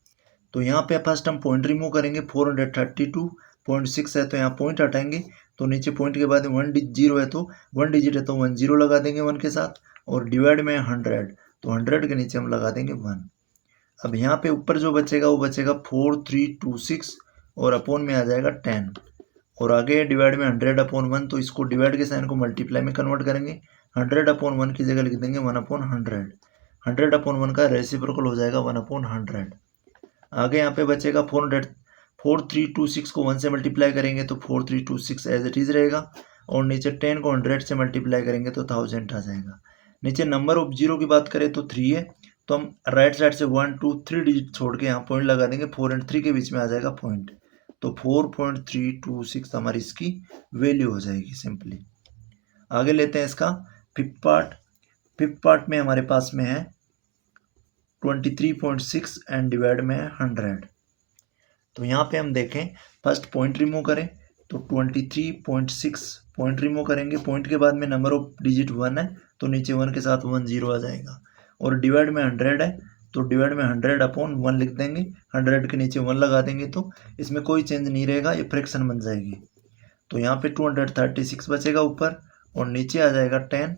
तो यहाँ पे फर्स्ट हम पॉइंट रिमूव करेंगे, 432.6 है तो यहाँ पॉइंट हटाएंगे, तो नीचे पॉइंट के बाद 1 0 है तो 1 डिजिट है तो 1 0 लगा देंगे 1 के साथ, और डिवाइड में 100, तो 100 के नीचे हम लगा देंगे 1। अब यहाँ पे ऊपर जो बचेगा वो बचेगा 4326, और अपॉन में आ जाएगा 10, और आगे डिवाइड में 100/1, तो इसको डिवाइड के साइन को मल्टीप्लाई में कन्वर्ट करेंगे, 100/1 की जगह लिख देंगे 1/100। 100/1 का रेसिप्रोकल हो जाएगा 1/100। आगे यहाँ पे बचेगा 4326 को 1 से मल्टीप्लाई करेंगे तो 4326 एज इट इज रहेगा, और नीचे 10 को 100 से मल्टीप्लाई करेंगे तो 1000 आ जाएगा। नीचे नंबर ऑफ जीरो की बात करें तो 3 है, तो हम राइट साइड से 1 2 3 डिजिट छोड़ के यहाँ पॉइंट लगा देंगे, 4 और 3 के बीच में आ जाएगा पॉइंट, तो 4.326 हमारी इसकी वैल्यू हो जाएगी सिंपली। आगे लेते हैं इसका फिफ्थ पार्ट। फिफ्थ पार्ट में हमारे पास में है 23.6 एंड डिवाइड में है 100। तो यहाँ पे हम देखें, फर्स्ट पॉइंट रिमूव करें तो 23.6 पॉइंट रिमूव करेंगे, पॉइंट के बाद में नंबर ऑफ डिजिट 1 है, तो नीचे 1 के साथ 1 0 आ जाएगा, और डिवाइड में 100 है तो डिवाइड में 100/1 लिख देंगे, 100 के नीचे 1 लगा देंगे, तो इसमें कोई चेंज नहीं रहेगा, ये फ्रैक्शन बन जाएगी। तो यहाँ पे 236 बचेगा ऊपर, और नीचे आ जाएगा 10,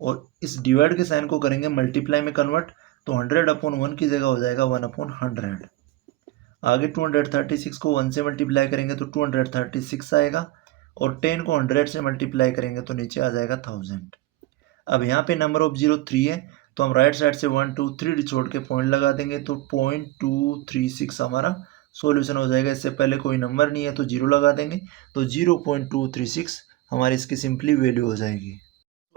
और इस डिवाइड के साइन को करेंगे मल्टीप्लाई में कन्वर्ट, तो 100/1 की जगह हो जाएगा 1/100। आगे 236 को 1 से मल्टीप्लाई करेंगे तो 236 आएगा, और 10 को 100 से मल्टीप्लाई करेंगे तो नीचे आ जाएगा 1000। अब यहाँ पे नंबर ऑफ जीरो 3 है, तो हम राइट साइड से 1 2 3 छोड़ के पॉइंट लगा देंगे, तो 0.236 हमारा सॉल्यूशन हो जाएगा। इससे पहले कोई नंबर नहीं है तो 0 लगा देंगे, तो 0.236 हमारी इसकी सिंपली वैल्यू हो जाएगी।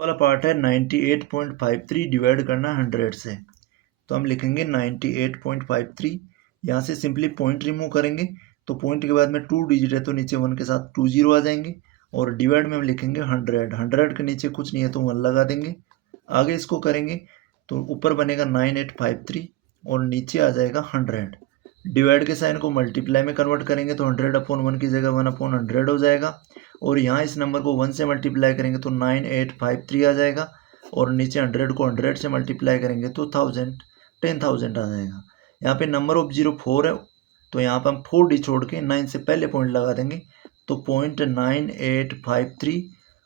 वाला पार्ट है 98.53 डिवाइड करना 100 से, तो हम लिखेंगे 98.53। यहाँ से सिंपली पॉइंट रिमूव करेंगे, तो पॉइंट के बाद में 2 डिजिट है तो नीचे 1 के साथ 2 0 आ जाएंगे, और डिवाइड में हम लिखेंगे 100 के नीचे कुछ नहीं है तो 1 लगा देंगे। आगे इसको करेंगे तो ऊपर बनेगा 9853, और नीचे आ जाएगा 100। डिवाइड के साइन को मल्टीप्लाई में कन्वर्ट करेंगे तो 100/1 की जगह 1/100 हो जाएगा, और यहाँ इस नंबर को 1 से मल्टीप्लाई करेंगे तो 9853 आ जाएगा, और नीचे 100 को 100 से मल्टीप्लाई करेंगे तो 10,000 आ जाएगा। यहाँ पे नंबर ऑफ जीरो 4 है, तो यहाँ पर हम 4 डी छोड़ के 9 से पहले पॉइंट लगा देंगे, तो 0.9853,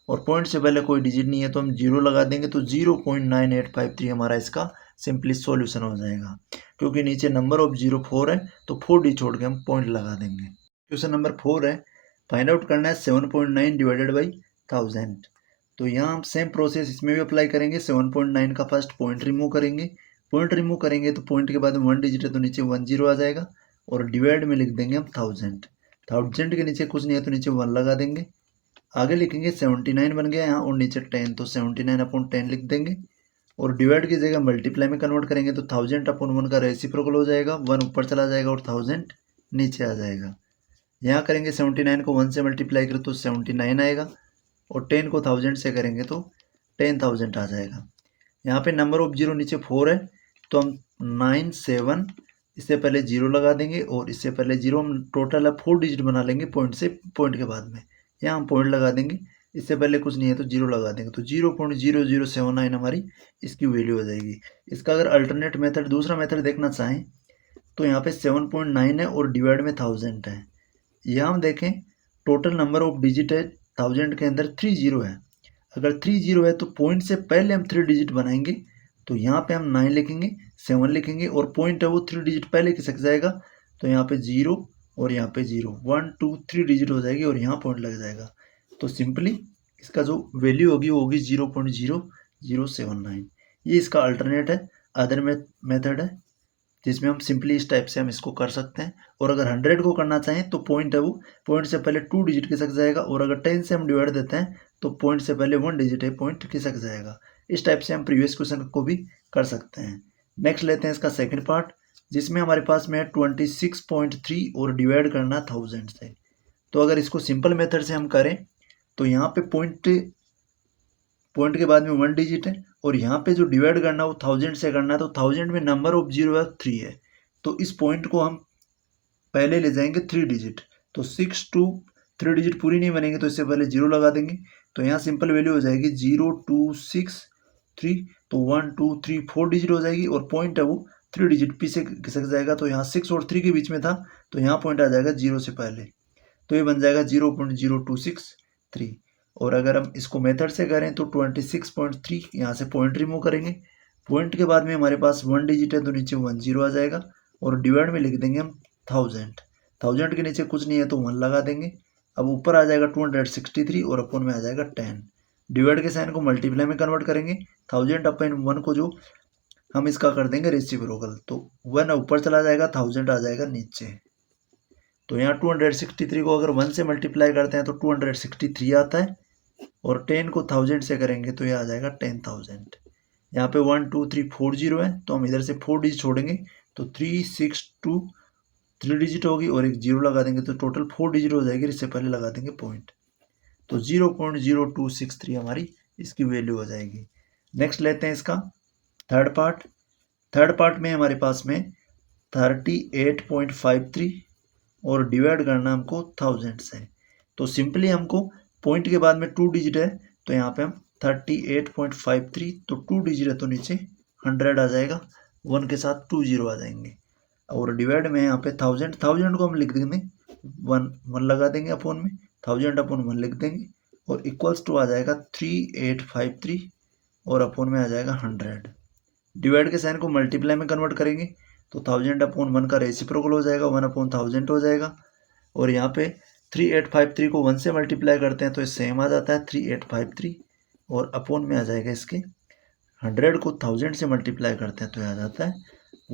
और पॉइंट से पहले कोई डिजिट नहीं है तो हम 0 लगा देंगे, तो 0.9853 हमारा इसका सिंपली सॉल्यूशन हो जाएगा। क्योंकि नीचे नंबर ऑफ जीरो 4 है तो 4 डी छोड़ के हम पॉइंट लगा देंगे। क्वेश्चन नंबर 4 है फाइंड आउट करना है 7.9 डिवाइडेड बाई 1000। तो यहाँ हम सेम प्रोसेस इसमें भी अप्लाई करेंगे। 7.9 का फर्स्ट पॉइंट रिमूव करेंगे। पॉइंट रिमूव करेंगे तो पॉइंट के बाद में 1 डिजिट है तो नीचे 10 आ जाएगा और डिवाइड में लिख देंगे हम 1000। 1000 के नीचे कुछ नहीं है तो नीचे 1 लगा देंगे। आगे लिखेंगे 79 बन गया यहाँ और नीचे 10, तो 79/10 लिख देंगे और डिवाइड की जगह मल्टीप्लाई में कन्वर्ट करेंगे तो 1000/1 का रेसिप्रोकल हो जाएगा। 1 ऊपर चला जाएगा और 1000 नीचे आ जाएगा। यहाँ करेंगे 79 को 1 से मल्टीप्लाई करें तो 79 आएगा और 10 को 1000 से करेंगे तो 10,000 आ जाएगा। यहाँ पे नंबर ऑफ जीरो नीचे 4 है तो हम 9 7 इससे पहले 0 लगा देंगे और इससे पहले 0 हम टोटल है 4 डिजिट बना लेंगे पॉइंट से, पॉइंट के बाद में यहाँ हम पॉइंट लगा देंगे। इससे पहले कुछ नहीं है तो 0 लगा देंगे तो 0.0079 हमारी इसकी वैल्यू हो जाएगी। इसका अगर अल्टरनेट मेथड दूसरा मेथड देखना चाहें तो यहाँ पे 7.9 है और डिवाइड में 1000 है। यहाँ हम देखें टोटल नंबर ऑफ डिजिट है 1000 के अंदर 3 0 है। अगर 3 0 है तो पॉइंट से पहले हम 3 डिजिट बनाएंगे तो यहाँ पे हम 9 लिखेंगे, 7 लिखेंगे और पॉइंट है वो 3 डिजिट पहले खिसक जाएगा तो यहाँ पे 0 और यहाँ पे 0, 1 2 3 डिजिट हो जाएगी और यहाँ पॉइंट लग जाएगा। तो सिंपली इसका जो वैल्यू होगी वो होगी 0.0079। ये इसका अल्टरनेट है, अदर मेथड है जिसमें हम सिंपली इस टाइप से हम इसको कर सकते हैं। और अगर 100 को करना चाहें तो पॉइंट है वो पॉइंट से पहले 2 डिजिट खिसक जाएगा और अगर 10 से हम डिवाइड देते हैं तो पॉइंट से पहले 1 डिजिट है पॉइंट खिसक जाएगा। इस टाइप से हम प्रीवियस क्वेश्चन को भी कर सकते हैं। नेक्स्ट लेते हैं इसका सेकंड पार्ट जिसमें हमारे पास में है 26.3 और डिवाइड करना 1000 से। तो अगर इसको सिंपल मेथड से हम करें तो यहाँ पे पॉइंट के बाद में 1 डिजिट है और यहाँ पे जो डिवाइड करना है वो 1000 से करना है तो 1000 में नंबर ऑफ जीरो है 3 है तो इस पॉइंट को हम पहले ले जाएंगे 3 डिजिट। तो 6 2 3 डिजिट पूरी नहीं बनेंगे तो इससे पहले 0 लगा देंगे तो यहाँ सिंपल वैल्यू हो जाएगी 0 2 6 3 तो 1 2 3 4 डिजिट हो जाएगी और पॉइंट है वो 3 डिजिट पीछे खिसक जाएगा तो यहाँ 6 और 3 के बीच में था तो यहाँ पॉइंट आ जाएगा 0 से पहले तो ये बन जाएगा 0.0263। और अगर हम इसको मेथड से करें तो 26.3 यहाँ से पॉइंट रिमूव करेंगे। पॉइंट के बाद में हमारे पास 1 डिजिट है तो नीचे 10 आ जाएगा और डिवाइड में लिख देंगे हम 1000 के नीचे कुछ नहीं है तो 1 लगा देंगे। अब ऊपर आ जाएगा 263 और अपन में आ जाएगा 10। डिवाइड के साइन को मल्टीप्लाई में कन्वर्ट करेंगे 1000/1 को जो हम इसका कर देंगे रेसिप्रोकल तो 1 ऊपर चला जाएगा 1000 आ जाएगा नीचे। तो यहाँ 263 को अगर 1 से मल्टीप्लाई करते हैं तो 263 आता है और 10 को 1000 से करेंगे तो ये आ जाएगा 10,000। यहाँ पे 1 2 3 4 0 है तो हम इधर से 4 डिजिट छोड़ेंगे तो 3 6 2 3 डिजिट होगी और एक 0 लगा देंगे तो टोटल 4 डिजिट हो जाएगी। इससे पहले लगा देंगे पॉइंट तो 0.0263 हमारी इसकी वैल्यू हो जाएगी। नेक्स्ट लेते हैं इसका थर्ड पार्ट। थर्ड पार्ट में हमारे पास में 38.53 और डिवाइड करना हमको 1000 से। तो सिंपली हमको पॉइंट के बाद में 2 डिजिट है तो यहाँ पे हम 38.53 तो 2 डिजिट है तो नीचे 100 आ जाएगा 1 के साथ 2 0 आ जाएंगे और डिवाइड में यहाँ पे 1000 को हम लिख देंगे 1 लगा देंगे अपॉन में 1000/1 लिख देंगे और इक्वल्स टू आ जाएगा 3853 और अपॉन में आ जाएगा 100। डिवाइड के साइन को मल्टीप्लाई में कन्वर्ट करेंगे तो 1000/1 का रेसिप्रोकल हो जाएगा 1/1000 हो जाएगा और यहाँ पे 3853 को 1 से मल्टीप्लाई करते हैं तो ये सेम आ जाता है 3853 और अपॉन में आ जाएगा इसके 100 को 1000 से मल्टीप्लाई करते हैं तो आ जाता है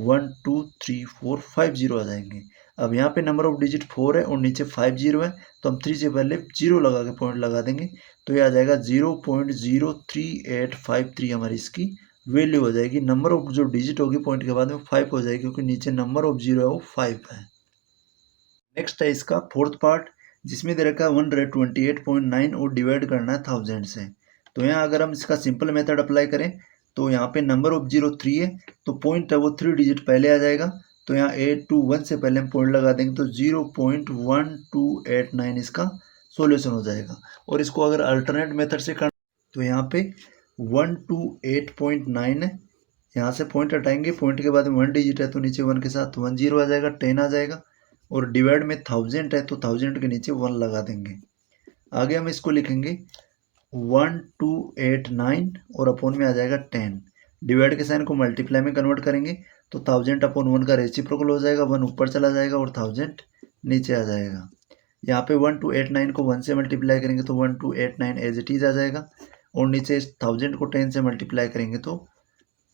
1 2 3 4 5 0 आ जाएंगे। अब यहाँ पे नंबर ऑफ डिजिट 4 है और नीचे 5 0 है तो हम 3 से पहले 0 लगा के पॉइंट लगा देंगे तो ये आ जाएगा 0.03853 हमारी इसकी वैल्यू हो जाएगी। नंबर ऑफ जो डिजिट होगी पॉइंट के बाद में 5 हो जाएगी क्योंकि नीचे नंबर ऑफ जीरो है वो 5 है। नेक्स्ट है इसका फोर्थ पार्ट जिसमें दे रखा है 128.9 और डिवाइड करना है 1000 से। तो यहाँ अगर हम इसका सिंपल मेथड अप्लाई करें तो यहाँ पे नंबर ऑफ जीरो 3 है तो पॉइंट है वो 3 डिजिट पहले आ जाएगा तो यहाँ 8 2 1 से पहले हम पॉइंट लगा देंगे तो 0.1289 इसका सॉल्यूशन हो जाएगा। और इसको अगर अल्टरनेट मेथड से करना तो यहाँ पे 128.9 है यहाँ से पॉइंट हटाएंगे पॉइंट के बाद में 1 डिजिट है तो नीचे 1 के साथ 10 आ जाएगा 10 आ जाएगा और डिवाइड में 1000 है तो 1000 के नीचे 1 लगा देंगे। आगे हम इसको लिखेंगे 1289 और अपॉन में आ जाएगा 10। डिवाइड के साइन को मल्टीप्लाई में कन्वर्ट करेंगे तो 1000/1 का रेसिप्रोकल हो जाएगा 1 ऊपर चला जाएगा और 1000 नीचे आ जाएगा। यहाँ पे 1289 को 1 से मल्टीप्लाई करेंगे तो 1289 एज इट इज़ आ जाएगा, और नीचे 1000 को 10 से मल्टीप्लाई करेंगे तो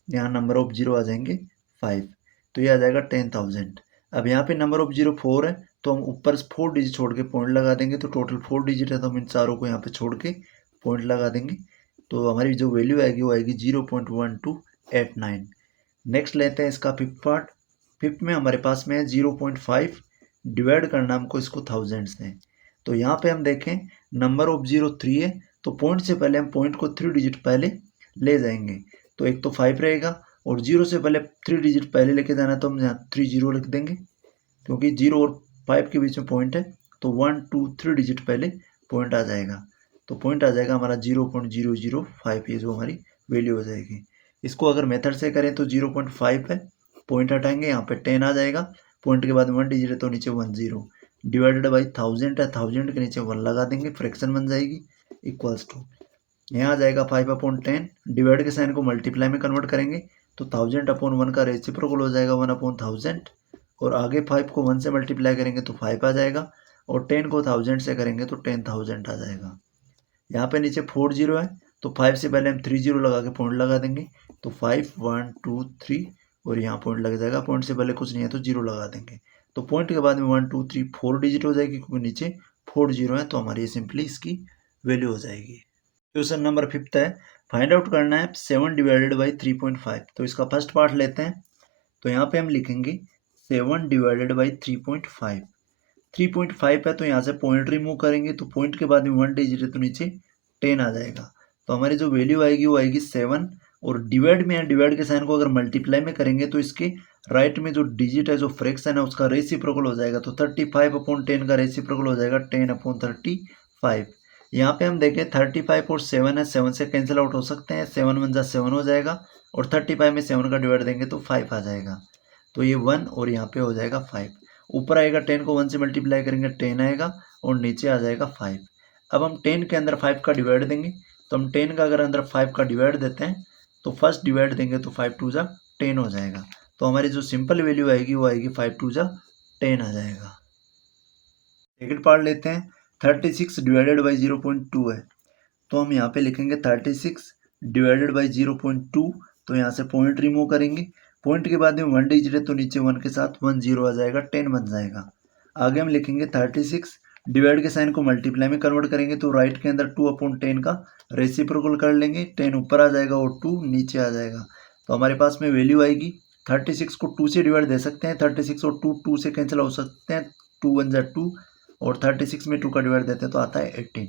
यहाँ नंबर ऑफ जीरो आ जाएंगे 5, तो ये आ जाएगा 10,000। अब यहाँ पे नंबर ऑफ जीरो 4 है, तो हम ऊपर 4 डिजिट छोड़ के पॉइंट लगा देंगे, तो टोटल 4 डिजिट है, तो हम इन चारों को यहाँ पे छोड़ के पॉइंट लगा देंगे, तो हमारी जो वैल्यू आएगी वो आएगी 0.1289। नेक्स्ट लेते हैं इसका फिफ्थ पार्ट। फिफ्थ में हमारे पास में है 0.5 डिवाइड करना हमको इसको 1000 से। तो यहाँ पे हम देखें नंबर ऑफ जीरो 3 है, तो पॉइंट से पहले हम पॉइंट को 3 डिजिट पहले ले जाएंगे, तो एक तो 5 रहेगा, और जीरो से पहले 3 डिजिट पहले लेके जाना, तो हम यहाँ 3 जीरो लिख देंगे, क्योंकि 0 और 5 के बीच में पॉइंट है, तो 1 2 3 डिजिट पहले पॉइंट आ जाएगा, तो पॉइंट आ जाएगा हमारा 0.005, ये जो हमारी वैल्यू हो जाएगी। इसको अगर मेथड से करें तो 0.5 है, पॉइंट हटाएंगे, यहाँ पे 10 आ जाएगा, पॉइंट के बाद 1 डिजिट है तो नीचे 10, डिवाइडेड बाई 1000 है, 1000 के नीचे 1 लगा देंगे, फ्रैक्शन बन जाएगी, इक्वल्स टू यहाँ आ जाएगा 5/10, डिवाइड के साइन को मल्टीप्लाई में कन्वर्ट करेंगे तो 1000/1 का रेसिप्रोकल हो जाएगा 1/1000, और आगे 5 को 1 से मल्टीप्लाई करेंगे तो 5 आ जाएगा, और 10 को 1000 से करेंगे तो 10,000 आ जाएगा। यहाँ पे नीचे 4 जीरो है, तो 5 से पहले हम 3 जीरो लगा के पॉइंट लगा देंगे, तो 5 1 2 3, और यहाँ पॉइंट लग जाएगा, पॉइंट से पहले कुछ नहीं है तो जीरो लगा देंगे, तो पॉइंट के बाद में 1 2 3 4 डिजिट हो जाएगी, क्योंकि नीचे 4 जीरो है, तो हमारी सिंपली इसकी वैल्यू हो जाएगी। क्वेश्चन नंबर 5 है, फाइंड आउट करना है 7 डिवाइडेड बाई 3.5। तो इसका फर्स्ट पार्ट लेते हैं, तो यहाँ पे हम लिखेंगे 7 डिवाइडेड बाई 3.5। 3.5 है, तो यहाँ से पॉइंट रिमूव करेंगे, तो पॉइंट के बाद में 1 डिजिट है तो नीचे 10 आ जाएगा, तो हमारी जो वैल्यू आएगी वो आएगी 7, और डिवाइड में है, डिवाइड के साइन को अगर मल्टीप्लाई में करेंगे तो इसके राइट में जो डिजिट है, जो फ्रैक्शन है, उसका रेसिप्रोकल हो जाएगा, तो 35/10 का रेसिप्रोकल हो जाएगा 10/35। यहाँ पे हम देखें 35 और 7 है, 7 से कैंसिल आउट हो सकते हैं, 7 1 जा 7 हो जाएगा, और 35 में 7 का डिवाइड देंगे तो 5 आ जाएगा, तो ये 1 और यहाँ पे हो जाएगा 5। ऊपर आएगा 10 को 1 से मल्टीप्लाई करेंगे 10 आएगा, और नीचे आ जाएगा 5। अब हम 10 के अंदर 5 का डिवाइड देंगे, तो हम 10 का अगर अंदर 5 का डिवाइड देते हैं तो फर्स्ट डिवाइड देंगे तो 5 2 जा 10 हो जाएगा, तो हमारी जो सिंपल वैल्यू आएगी वो आएगी 5 2 जा 10 आ जाएगा। सेकेंड पार्ट लेते हैं, 36 डिवाइडेड बाई 0.2 है, तो हम यहाँ पे लिखेंगे 36 डिवाइडेड बाई 0.2, तो यहाँ से पॉइंट रिमूव करेंगे, पॉइंट के बाद में 1 डिजिट है तो नीचे 1 के साथ 1 0 आ जाएगा, 10 बन जाएगा। आगे हम लिखेंगे 36, डिवाइड के साइन को मल्टीप्लाई में कन्वर्ट करेंगे, तो राइट के अंदर 2/10 का रेसिप्रोकल कर लेंगे, 10 ऊपर आ जाएगा और 2 नीचे आ जाएगा, तो हमारे पास में वैल्यू आएगी 36 को 2 से डिवाइड दे सकते हैं, 36 और 2 से कैंसिल हो सकते हैं, 2 1 जा 2, और 36 में 2 का डिवाइड देते हैं तो आता है 18।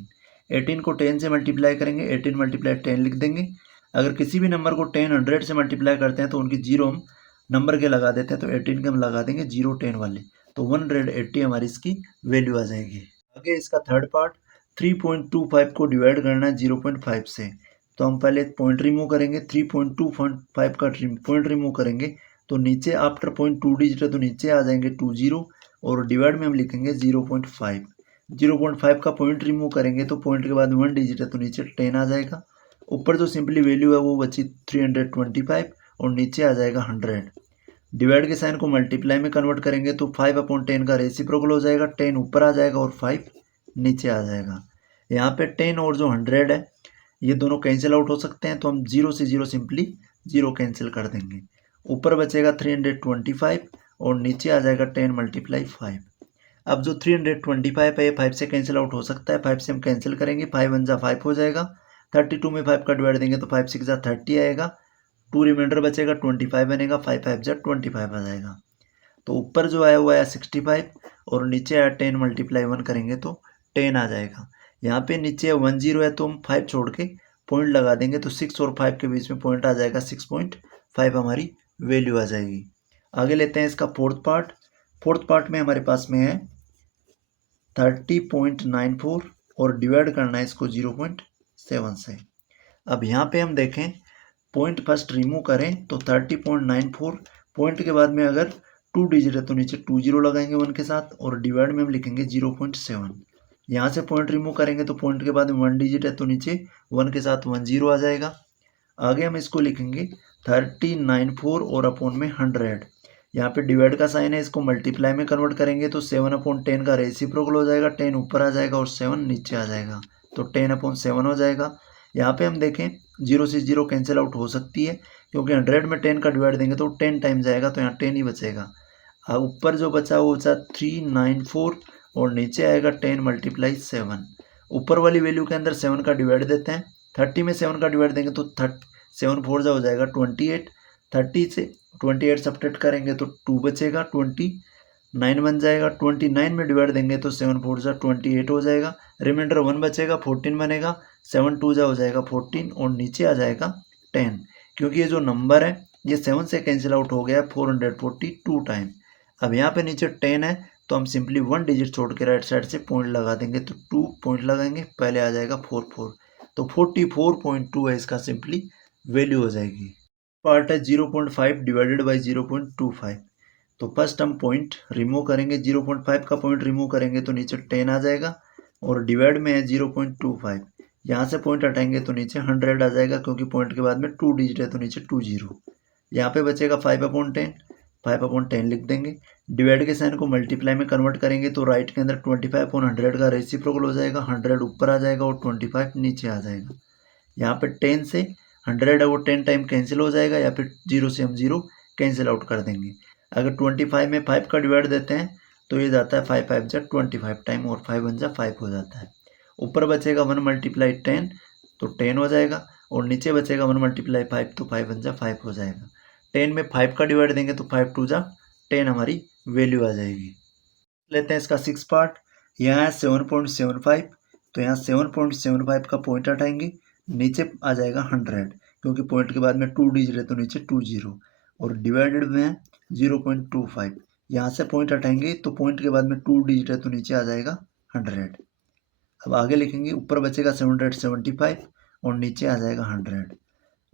18 को 10 से मल्टीप्लाई करेंगे, 18 मल्टीप्लाई 10 लिख देंगे। अगर किसी भी नंबर को 10 100 से मल्टीप्लाई करते हैं तो उनकी जीरो हम नंबर के लगा देते हैं, तो 18 के हम लगा देंगे 0 10 वाले, तो 180 हमारी इसकी वैल्यू आ जाएगी। आगे इसका थर्ड पार्ट, 3.25 को डिवाइड करना है 0.5 से, तो हम पहले पॉइंट रिमूव करेंगे, 3.25 का पॉइंट रिमूव करेंगे, तो नीचे आफ्टर पॉइंट 2 डिजिट है तो नीचे आ जाएंगे 2 0, और डिवाइड में हम लिखेंगे 0.5। 0.5 का पॉइंट रिमूव करेंगे, तो पॉइंट के बाद 1 डिजिट है तो नीचे 10 आ जाएगा, ऊपर जो सिंपली वैल्यू है वो बची 325, और नीचे आ जाएगा 100। डिवाइड के साइन को मल्टीप्लाई में कन्वर्ट करेंगे तो 5/10 का रेसिप्रोकल हो जाएगा, 10 ऊपर आ जाएगा और 5 नीचे आ जाएगा। यहाँ पे 10 और जो 100 है ये दोनों कैंसिल आउट हो सकते हैं, तो हम 0 से 0 सिंपली 0 कैंसिल कर देंगे, ऊपर बचेगा 325, और नीचे आ जाएगा 10 × 5। अब जो 325 है ये 5 से कैंसिल आउट हो सकता है, 5 से हम कैंसिल करेंगे, 5 1 जा 5 हो जाएगा, 32 में 5 का डिवाइड देंगे तो 5 6 जा 30 आएगा, 2 रिमाइंडर बचेगा, 25 बनेगा, 5 5 जा 25 आ जाएगा, तो ऊपर जो आया हुआ है 65, और नीचे आया 10 × 1 करेंगे तो 10 आ जाएगा। यहाँ पे नीचे 1 0 है तो हम 5 छोड़ के पॉइंट लगा देंगे, तो 6 और 5 के बीच में पॉइंट आ जाएगा, 6.5 हमारी वैल्यू आ जाएगी। आगे लेते हैं इसका फोर्थ पार्ट। फोर्थ पार्ट में हमारे पास में है 30.94, और डिवाइड करना है इसको 0.7 से। अब यहाँ पे हम देखें पॉइंट फर्स्ट रिमूव करें तो 30.94, पॉइंट के बाद में अगर 2 डिजिट है तो नीचे 2 0 लगाएंगे 1 के साथ, और डिवाइड में हम लिखेंगे 0.7। यहाँ से पॉइंट रिमूव करेंगे तो पॉइंट के बाद में 1 डिजिट है तो नीचे 1 के साथ 1 0 आ जाएगा। आगे हम इसको लिखेंगे 3094 और अपॉन में 100। यहाँ पे डिवाइड का साइन है, इसको मल्टीप्लाई में कन्वर्ट करेंगे तो 7/10 का रेसिप्रोकल हो जाएगा, 10 ऊपर आ जाएगा और 7 नीचे आ जाएगा, तो 10/7 हो जाएगा। यहाँ पे हम देखें 0 से 0 कैंसिल आउट हो सकती है, क्योंकि 100 में 10 का डिवाइड देंगे तो 10 टाइम जाएगा, तो यहाँ 10 ही बचेगा। अब ऊपर जो बचा वो बचा 394 और नीचे आएगा 10 × 7। ऊपर वाली वैल्यू के अंदर 7 का डिवाइड देते हैं, 30 में 7 का डिवाइड देंगे तो 7 4 हो जाएगा 28, 30 से 28 सब्ट्रैक्ट करेंगे तो 2 बचेगा, 29 बन जाएगा, 29 में डिवाइड देंगे तो 7 4 28 हो जाएगा, रिमाइंडर 1 बचेगा, 14 बनेगा, 7 2 हो जाएगा 14 और नीचे आ जाएगा 10, क्योंकि ये जो नंबर है ये 7 से कैंसिल आउट हो गया 442 टाइम। अब यहाँ पे नीचे 10 है तो हम सिंपली 1 डिजिट छोड़ के राइट साइड से पॉइंट लगा देंगे, तो 2 पॉइंट लगाएंगे, पहले आ जाएगा 44, तो 44.2 है इसका सिंपली वैल्यू हो जाएगी। पार्ट है 0.5 डिवाइडेड बाई 0.25। तो फर्स्ट हम पॉइंट रिमूव करेंगे, 0.5 का पॉइंट रिमूव करेंगे तो नीचे 10 आ जाएगा और डिवाइड में है 0.25, यहाँ से पॉइंट हटाएंगे तो नीचे 100 आ जाएगा, क्योंकि पॉइंट के बाद में 2 डिजिट है तो नीचे 20। यहाँ पे बचेगा 5/10, 5/10 लिख देंगे। डिवाइड के साइन को मल्टीप्लाई में कन्वर्ट करेंगे तो राइट के अंदर 25/100 का रेसिप्रोकल हो जाएगा, 100 ऊपर आ जाएगा और 25 नीचे आ जाएगा। यहाँ पे 10 से 100 है वो 10 टाइम कैंसिल हो जाएगा, या फिर 0 से हम 0 कैंसिल आउट कर देंगे। अगर 25 में 5 का डिवाइड देते हैं तो ये जाता है 5 5 25 टाइम और 5 1 5 हो जाता है। ऊपर बचेगा 1 × 10 तो 10 हो जाएगा और नीचे बचेगा 1 × 5 तो 5 1 5 हो जाएगा। 10 में 5 का डिवाइड देंगे तो 5 2 10 हमारी वैल्यू आ जाएगी। लेते हैं इसका 6 पार्ट। यहाँ है 7.75, तो यहाँ 7.75 का पॉइंट हटाएंगे, नीचे आ जाएगा 100, क्योंकि पॉइंट के बाद में 2 डिजिट है तो नीचे 20 और डिवाइडेड में है 0.25। यहाँ से पॉइंट हटाएंगे तो पॉइंट के बाद में 2 डिजिट है तो नीचे आ जाएगा 100। अब आगे लिखेंगे, ऊपर बचेगा 775 और नीचे आ जाएगा 100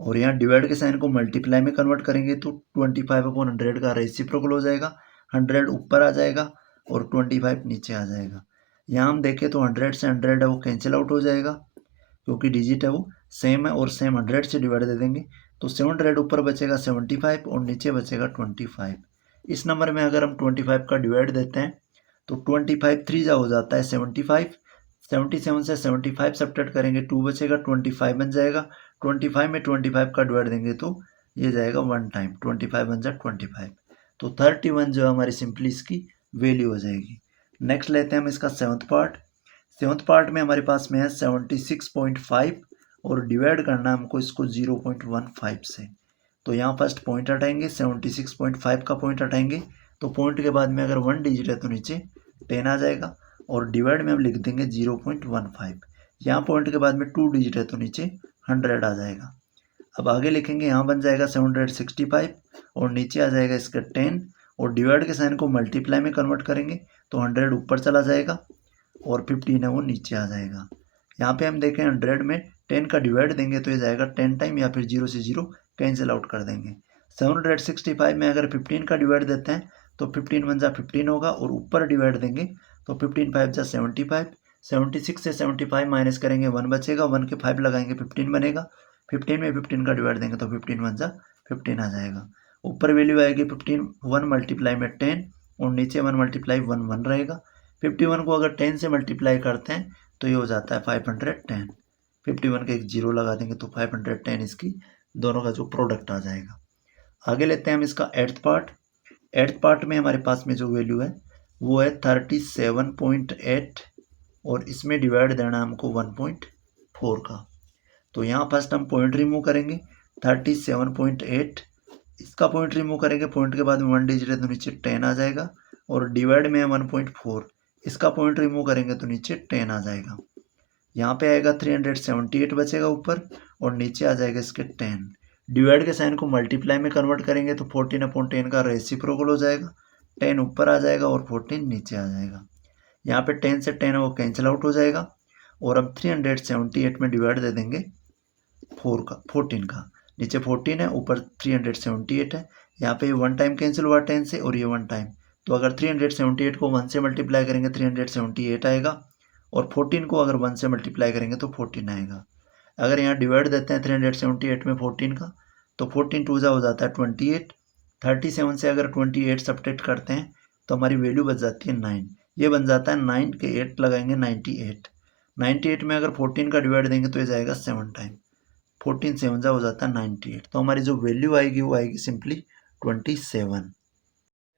और यहाँ डिवाइड के साइन को मल्टीप्लाई में कन्वर्ट करेंगे तो 25/100 का रेसिप्रोकल हो जाएगा, 100 ऊपर आ जाएगा और 25 नीचे आ जाएगा। यहाँ हम देखें तो 100 से 100 है वो कैंसिल आउट हो जाएगा, क्योंकि डिजिट है वो सेम है और सेम 100 से डिवाइड दे देंगे तो 700 ऊपर बचेगा 75 और नीचे बचेगा 25। इस नंबर में अगर हम 25 का डिवाइड देते हैं तो 25 3 हो जाता है 75, 77 से 75 सब्ट्रैक्ट करेंगे 2 बचेगा, 25 बन जाएगा, 25 में 25 का डिवाइड देंगे तो ये जाएगा 1 टाइम, 25 बन जाए 25, तो 31 जो हमारी सिंपली इसकी वैल्यू हो जाएगी। नेक्स्ट लेते हैं हम इसका 7th पार्ट। 7th पार्ट में हमारे पास में है 76.5 और डिवाइड करना है हमको इसको 0.15 से। तो यहाँ फर्स्ट पॉइंट हटाएंगे, 76.5 का पॉइंट हटाएंगे तो पॉइंट के बाद में अगर 1 डिजिट है तो नीचे 10 आ जाएगा और डिवाइड में हम लिख देंगे 0.15। यहाँ पॉइंट के बाद में 2 डिजिट है तो नीचे 100 आ जाएगा। अब आगे लिखेंगे, यहाँ बन जाएगा 765 और नीचे आ जाएगा इसका 10 और डिवाइड के साइन को मल्टीप्लाई में कन्वर्ट करेंगे तो 100 ऊपर चला जाएगा और 15 है वो नीचे आ जाएगा। यहाँ पे हम देखें 100 में 10 का डिवाइड देंगे तो ये जाएगा 10 टाइम, या फिर 0 से 0 कैंसिल आउट कर देंगे। 765 में अगर 15 का डिवाइड देते हैं तो 15 1 15 होगा और ऊपर डिवाइड देंगे तो 15 5 75, 76 से 75 माइनस करेंगे 1 बचेगा, 1 के 5 लगाएंगे 15 बनेगा, 15 में 15 का डिवाइड देंगे तो 15 1 15 आ जाएगा। ऊपर वैल्यू आएगी 15 1 मल्टीप्लाई में 10 और नीचे 1 मल्टीप्लाई 1 1 रहेगा। 51 को अगर 10 से मल्टीप्लाई करते हैं तो ये हो जाता है 510, 51 के एक जीरो लगा देंगे तो 510 इसकी दोनों का जो प्रोडक्ट आ जाएगा। आगे लेते हैं हम इसका 8th पार्ट। 8th पार्ट में हमारे पास में जो वैल्यू है वो है 37.8 और इसमें डिवाइड देना हमको 1.4 का। तो यहाँ फर्स्ट हम पॉइंट रिमूव करेंगे, 37.8 इसका पॉइंट रिमूव करेंगे, पॉइंट के बाद में 1 डिजिट है तो नीचे 10 आ जाएगा और डिवाइड में है 1.4, इसका पॉइंट रिमूव करेंगे तो नीचे 10 आ जाएगा। यहाँ पे आएगा 378 बचेगा ऊपर और नीचे आ जाएगा इसके 10। डिवाइड के साइन को मल्टीप्लाई में कन्वर्ट करेंगे तो 14/10 का रेसिप्रोकल हो जाएगा, 10 ऊपर आ जाएगा और 14 नीचे आ जाएगा। यहाँ पे 10 से 10 वो कैंसिल आउट हो जाएगा और हम 378 में डिवाइड दे देंगे 14 का, नीचे 14 है ऊपर 378 है। यहाँ पे 1 टाइम कैंसिल हुआ 10 से और ये 1 टाइम, तो अगर 378 को 1 से मल्टीप्लाई करेंगे 378 आएगा और 14 को अगर 1 से मल्टीप्लाई करेंगे तो 14 आएगा। अगर यहाँ डिवाइड देते हैं 378 में 14 का तो 14 2 हो जाता है 28 37 से अगर 28 सब्ट्रैक्ट करते हैं तो हमारी वैल्यू बच जाती है 9। ये बन जाता है 9 के 8 लगाएंगे 98। 98 में अगर 14 का डिवाइड देंगे तो ये जाएगा 7 टाइम। 14 7 जा हो जाता है 98। तो हमारी जो वैल्यू आएगी वो आएगी सिंपली 27।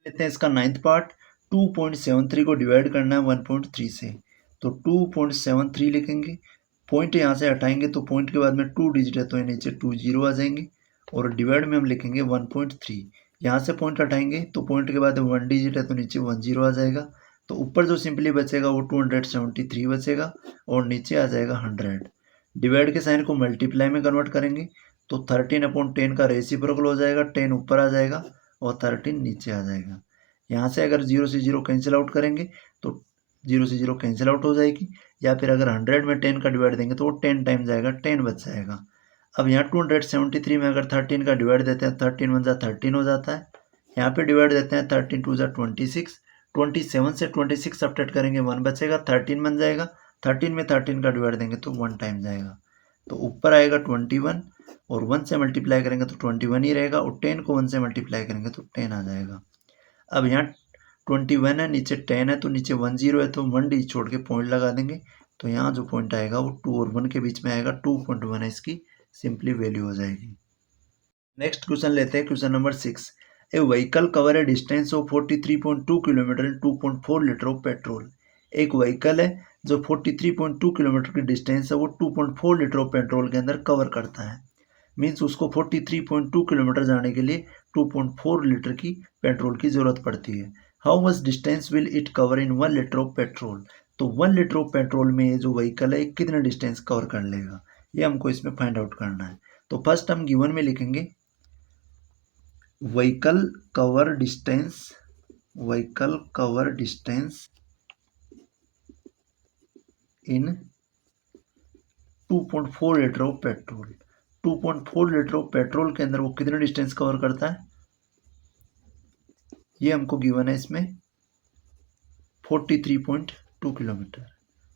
लेते हैं इसका 9th पार्ट। 2.73 को डिवाइड करना है 1.3 से, तो 2.73 लिखेंगे। पॉइंट यहाँ से हटाएंगे तो पॉइंट के बाद में 2 डिजिट है तो ये नीचे 2 जीरो आ जाएंगे, और डिवाइड में हम लिखेंगे 1.3। यहाँ से पॉइंट हटाएंगे तो पॉइंट के बाद 1 डिजिट है तो नीचे 1 जीरो आ जाएगा। तो ऊपर जो सिंपली बचेगा वो 273 बचेगा, और नीचे आ जाएगा 100। डिवाइड के साइन को मल्टीप्लाई में कन्वर्ट करेंगे तो 13/10 का रेसिप्रोकल हो जाएगा, 10 ऊपर आ जाएगा और 13 नीचे आ जाएगा। यहाँ से अगर 0 से 0 कैंसिल आउट करेंगे तो 0 से 0 कैंसिल आउट हो जाएगी, या फिर अगर 100 में 10 का डिवाइड देंगे तो वो 10 टाइम जाएगा, 10 बच जाएगा। अब यहाँ 273 में अगर 13 का डिवाइड देते हैं 13 1 जा 13 हो जाता है। यहाँ पे डिवाइड देते हैं 13 2 जा 26। 27 से 26 सब्ट्रैक्ट करेंगे 1 बचेगा, 13 बन जाएगा। 13 में 13 का डिवाइड देंगे तो 1 टाइम जाएगा, तो ऊपर आएगा 21, और 1 से मल्टीप्लाई करेंगे तो 21 ही रहेगा, और 10 को 1 से मल्टीप्लाई करेंगे तो 10 आ जाएगा। अब यहाँ 21 है, नीचे 10 है, तो नीचे 1 जीरो है तो 1 डी छोड़ के पॉइंट लगा देंगे, तो यहाँ जो पॉइंट आएगा वो 2 और 1 के बीच में आएगा। 2.1 है इसकी सिंपली वैल्यू हो जाएगी। नेक्स्ट क्वेश्चन लेते हैं, question number 6। A vehicle cover A distance of 43.2 kilometre in 2.4 litre of petrol. एक व्हीकल है जो 43.2 किलोमीटर की डिस्टेंस है वो 2.4 लीटर ऑफ पेट्रोल के अंदर कवर करता है। मीन्स उसको 43.2 किलोमीटर जाने के लिए 2.4 लीटर की पेट्रोल की ज़रूरत पड़ती है। How much distance will it cover in 1 litre of petrol. तो 1 लीटर ऑफ पेट्रोल में ये जो व्हीकल है कितना डिस्टेंस कवर कर लेगा, ये हमको इसमें फाइंड आउट करना है। तो फर्स्ट हम गिवन में लिखेंगे vehicle cover distance, vehicle cover distance in 2.4 litre of petrol. 2.4 litre of petrol के अंदर वो कितने डिस्टेंस कवर करता है, ये हमको गिवन है इसमें 43.2 किलोमीटर।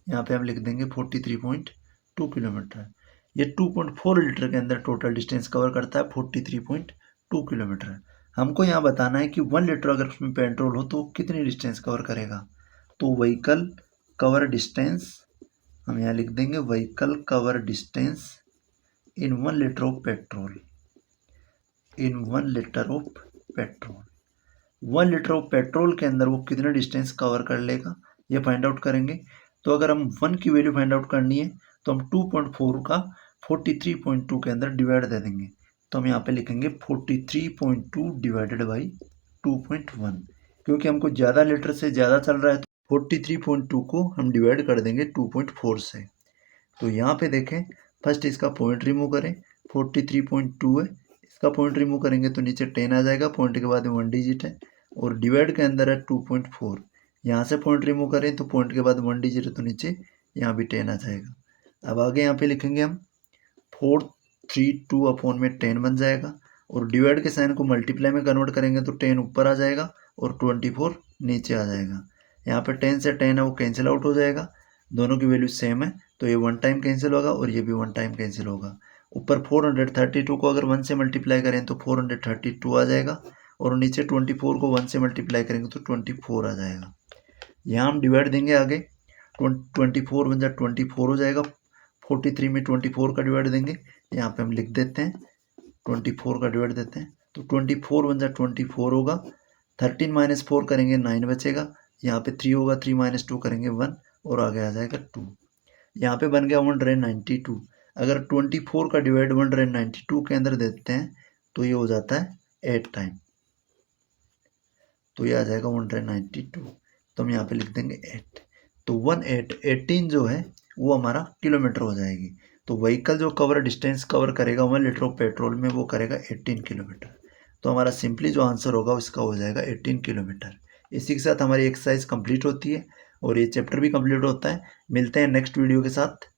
यहाँ पे हम लिख देंगे 43.2 किलोमीटर। ये 2.4 लीटर के अंदर टोटल डिस्टेंस कवर करता है 43.2 किलोमीटर। हमको यहाँ बताना है कि 1 लीटर अगर उसमें पेट्रोल हो तो कितनी डिस्टेंस कवर करेगा। तो व्हीकल कवर डिस्टेंस हम यहाँ लिख देंगे vehicle cover distance in 1 litre of petrol, in 1 litre of petrol. 1 litre of petrol के अंदर वो कितना डिस्टेंस कवर कर लेगा ये फाइंड आउट करेंगे। तो अगर हम 1 की वैल्यू फाइंड आउट करनी है तो हम 2.4 का 43.2 के अंदर डिवाइड दे देंगे, तो हम यहाँ पे लिखेंगे 43.2 डिवाइडेड बाई 2.1, क्योंकि हमको ज़्यादा लीटर से ज़्यादा चल रहा है तो 43.2 को हम डिवाइड कर देंगे 2.4 से। तो यहाँ पे देखें, फर्स्ट इसका पॉइंट रिमूव करें, 43.2 है, इसका पॉइंट रिमूव करेंगे तो नीचे 10 आ जाएगा, पॉइंट के बाद में 1 डिजिट है, और डिवाइड के अंदर है 2.4। यहाँ से पॉइंट रिमूव करें तो पॉइंट के बाद 1 डिजिट है तो नीचे यहाँ भी 10 आ जाएगा। अब आगे यहाँ पे लिखेंगे हम 432 अपॉन में 10 बन जाएगा, और डिवाइड के साइन को मल्टीप्लाई में कन्वर्ट करेंगे तो 10 ऊपर आ जाएगा और 24 नीचे आ जाएगा। यहाँ पे 10 से 10 है वो कैंसिल आउट हो जाएगा, दोनों की वैल्यू सेम है तो ये 1 टाइम कैंसिल होगा और ये भी 1 टाइम कैंसिल होगा। ऊपर 432 को अगर 1 से मल्टीप्लाई करें तो 432 आ जाएगा, और नीचे 24 को 1 से मल्टीप्लाई करेंगे तो 24 आ जाएगा। यहाँ हम डिवाइड देंगे आगे, 24 बन जाए 24 हो जाएगा। 43 में 24 का डिवाइड देंगे, यहाँ पे हम लिख देते हैं 24 का डिवाइड देते हैं, तो 24 बन जाए 24 होगा। 13 माइनस 4 करेंगे 9 बचेगा, यहाँ पे 3 होगा, 3 माइनस 2 करेंगे 1 और आगे आ जाएगा 2। यहाँ पे बन गया 192। अगर 24 का डिवाइड 192 के अंदर देते हैं तो ये हो जाता है 8 टाइम, तो ये आ जाएगा 192। तो हम यहाँ पे लिख देंगे 8, तो 18 जो है वो हमारा किलोमीटर हो जाएगी। तो व्हीकल जो कवर डिस्टेंस कवर करेगा 1 लीटर ऑफ पेट्रोल में वो करेगा 18 किलोमीटर। तो हमारा सिंपली जो आंसर होगा उसका हो जाएगा 18 किलोमीटर। इसी के साथ हमारी एक्सरसाइज कंप्लीट होती है और ये चैप्टर भी कंप्लीट होता है। मिलते हैं नेक्स्ट वीडियो के साथ।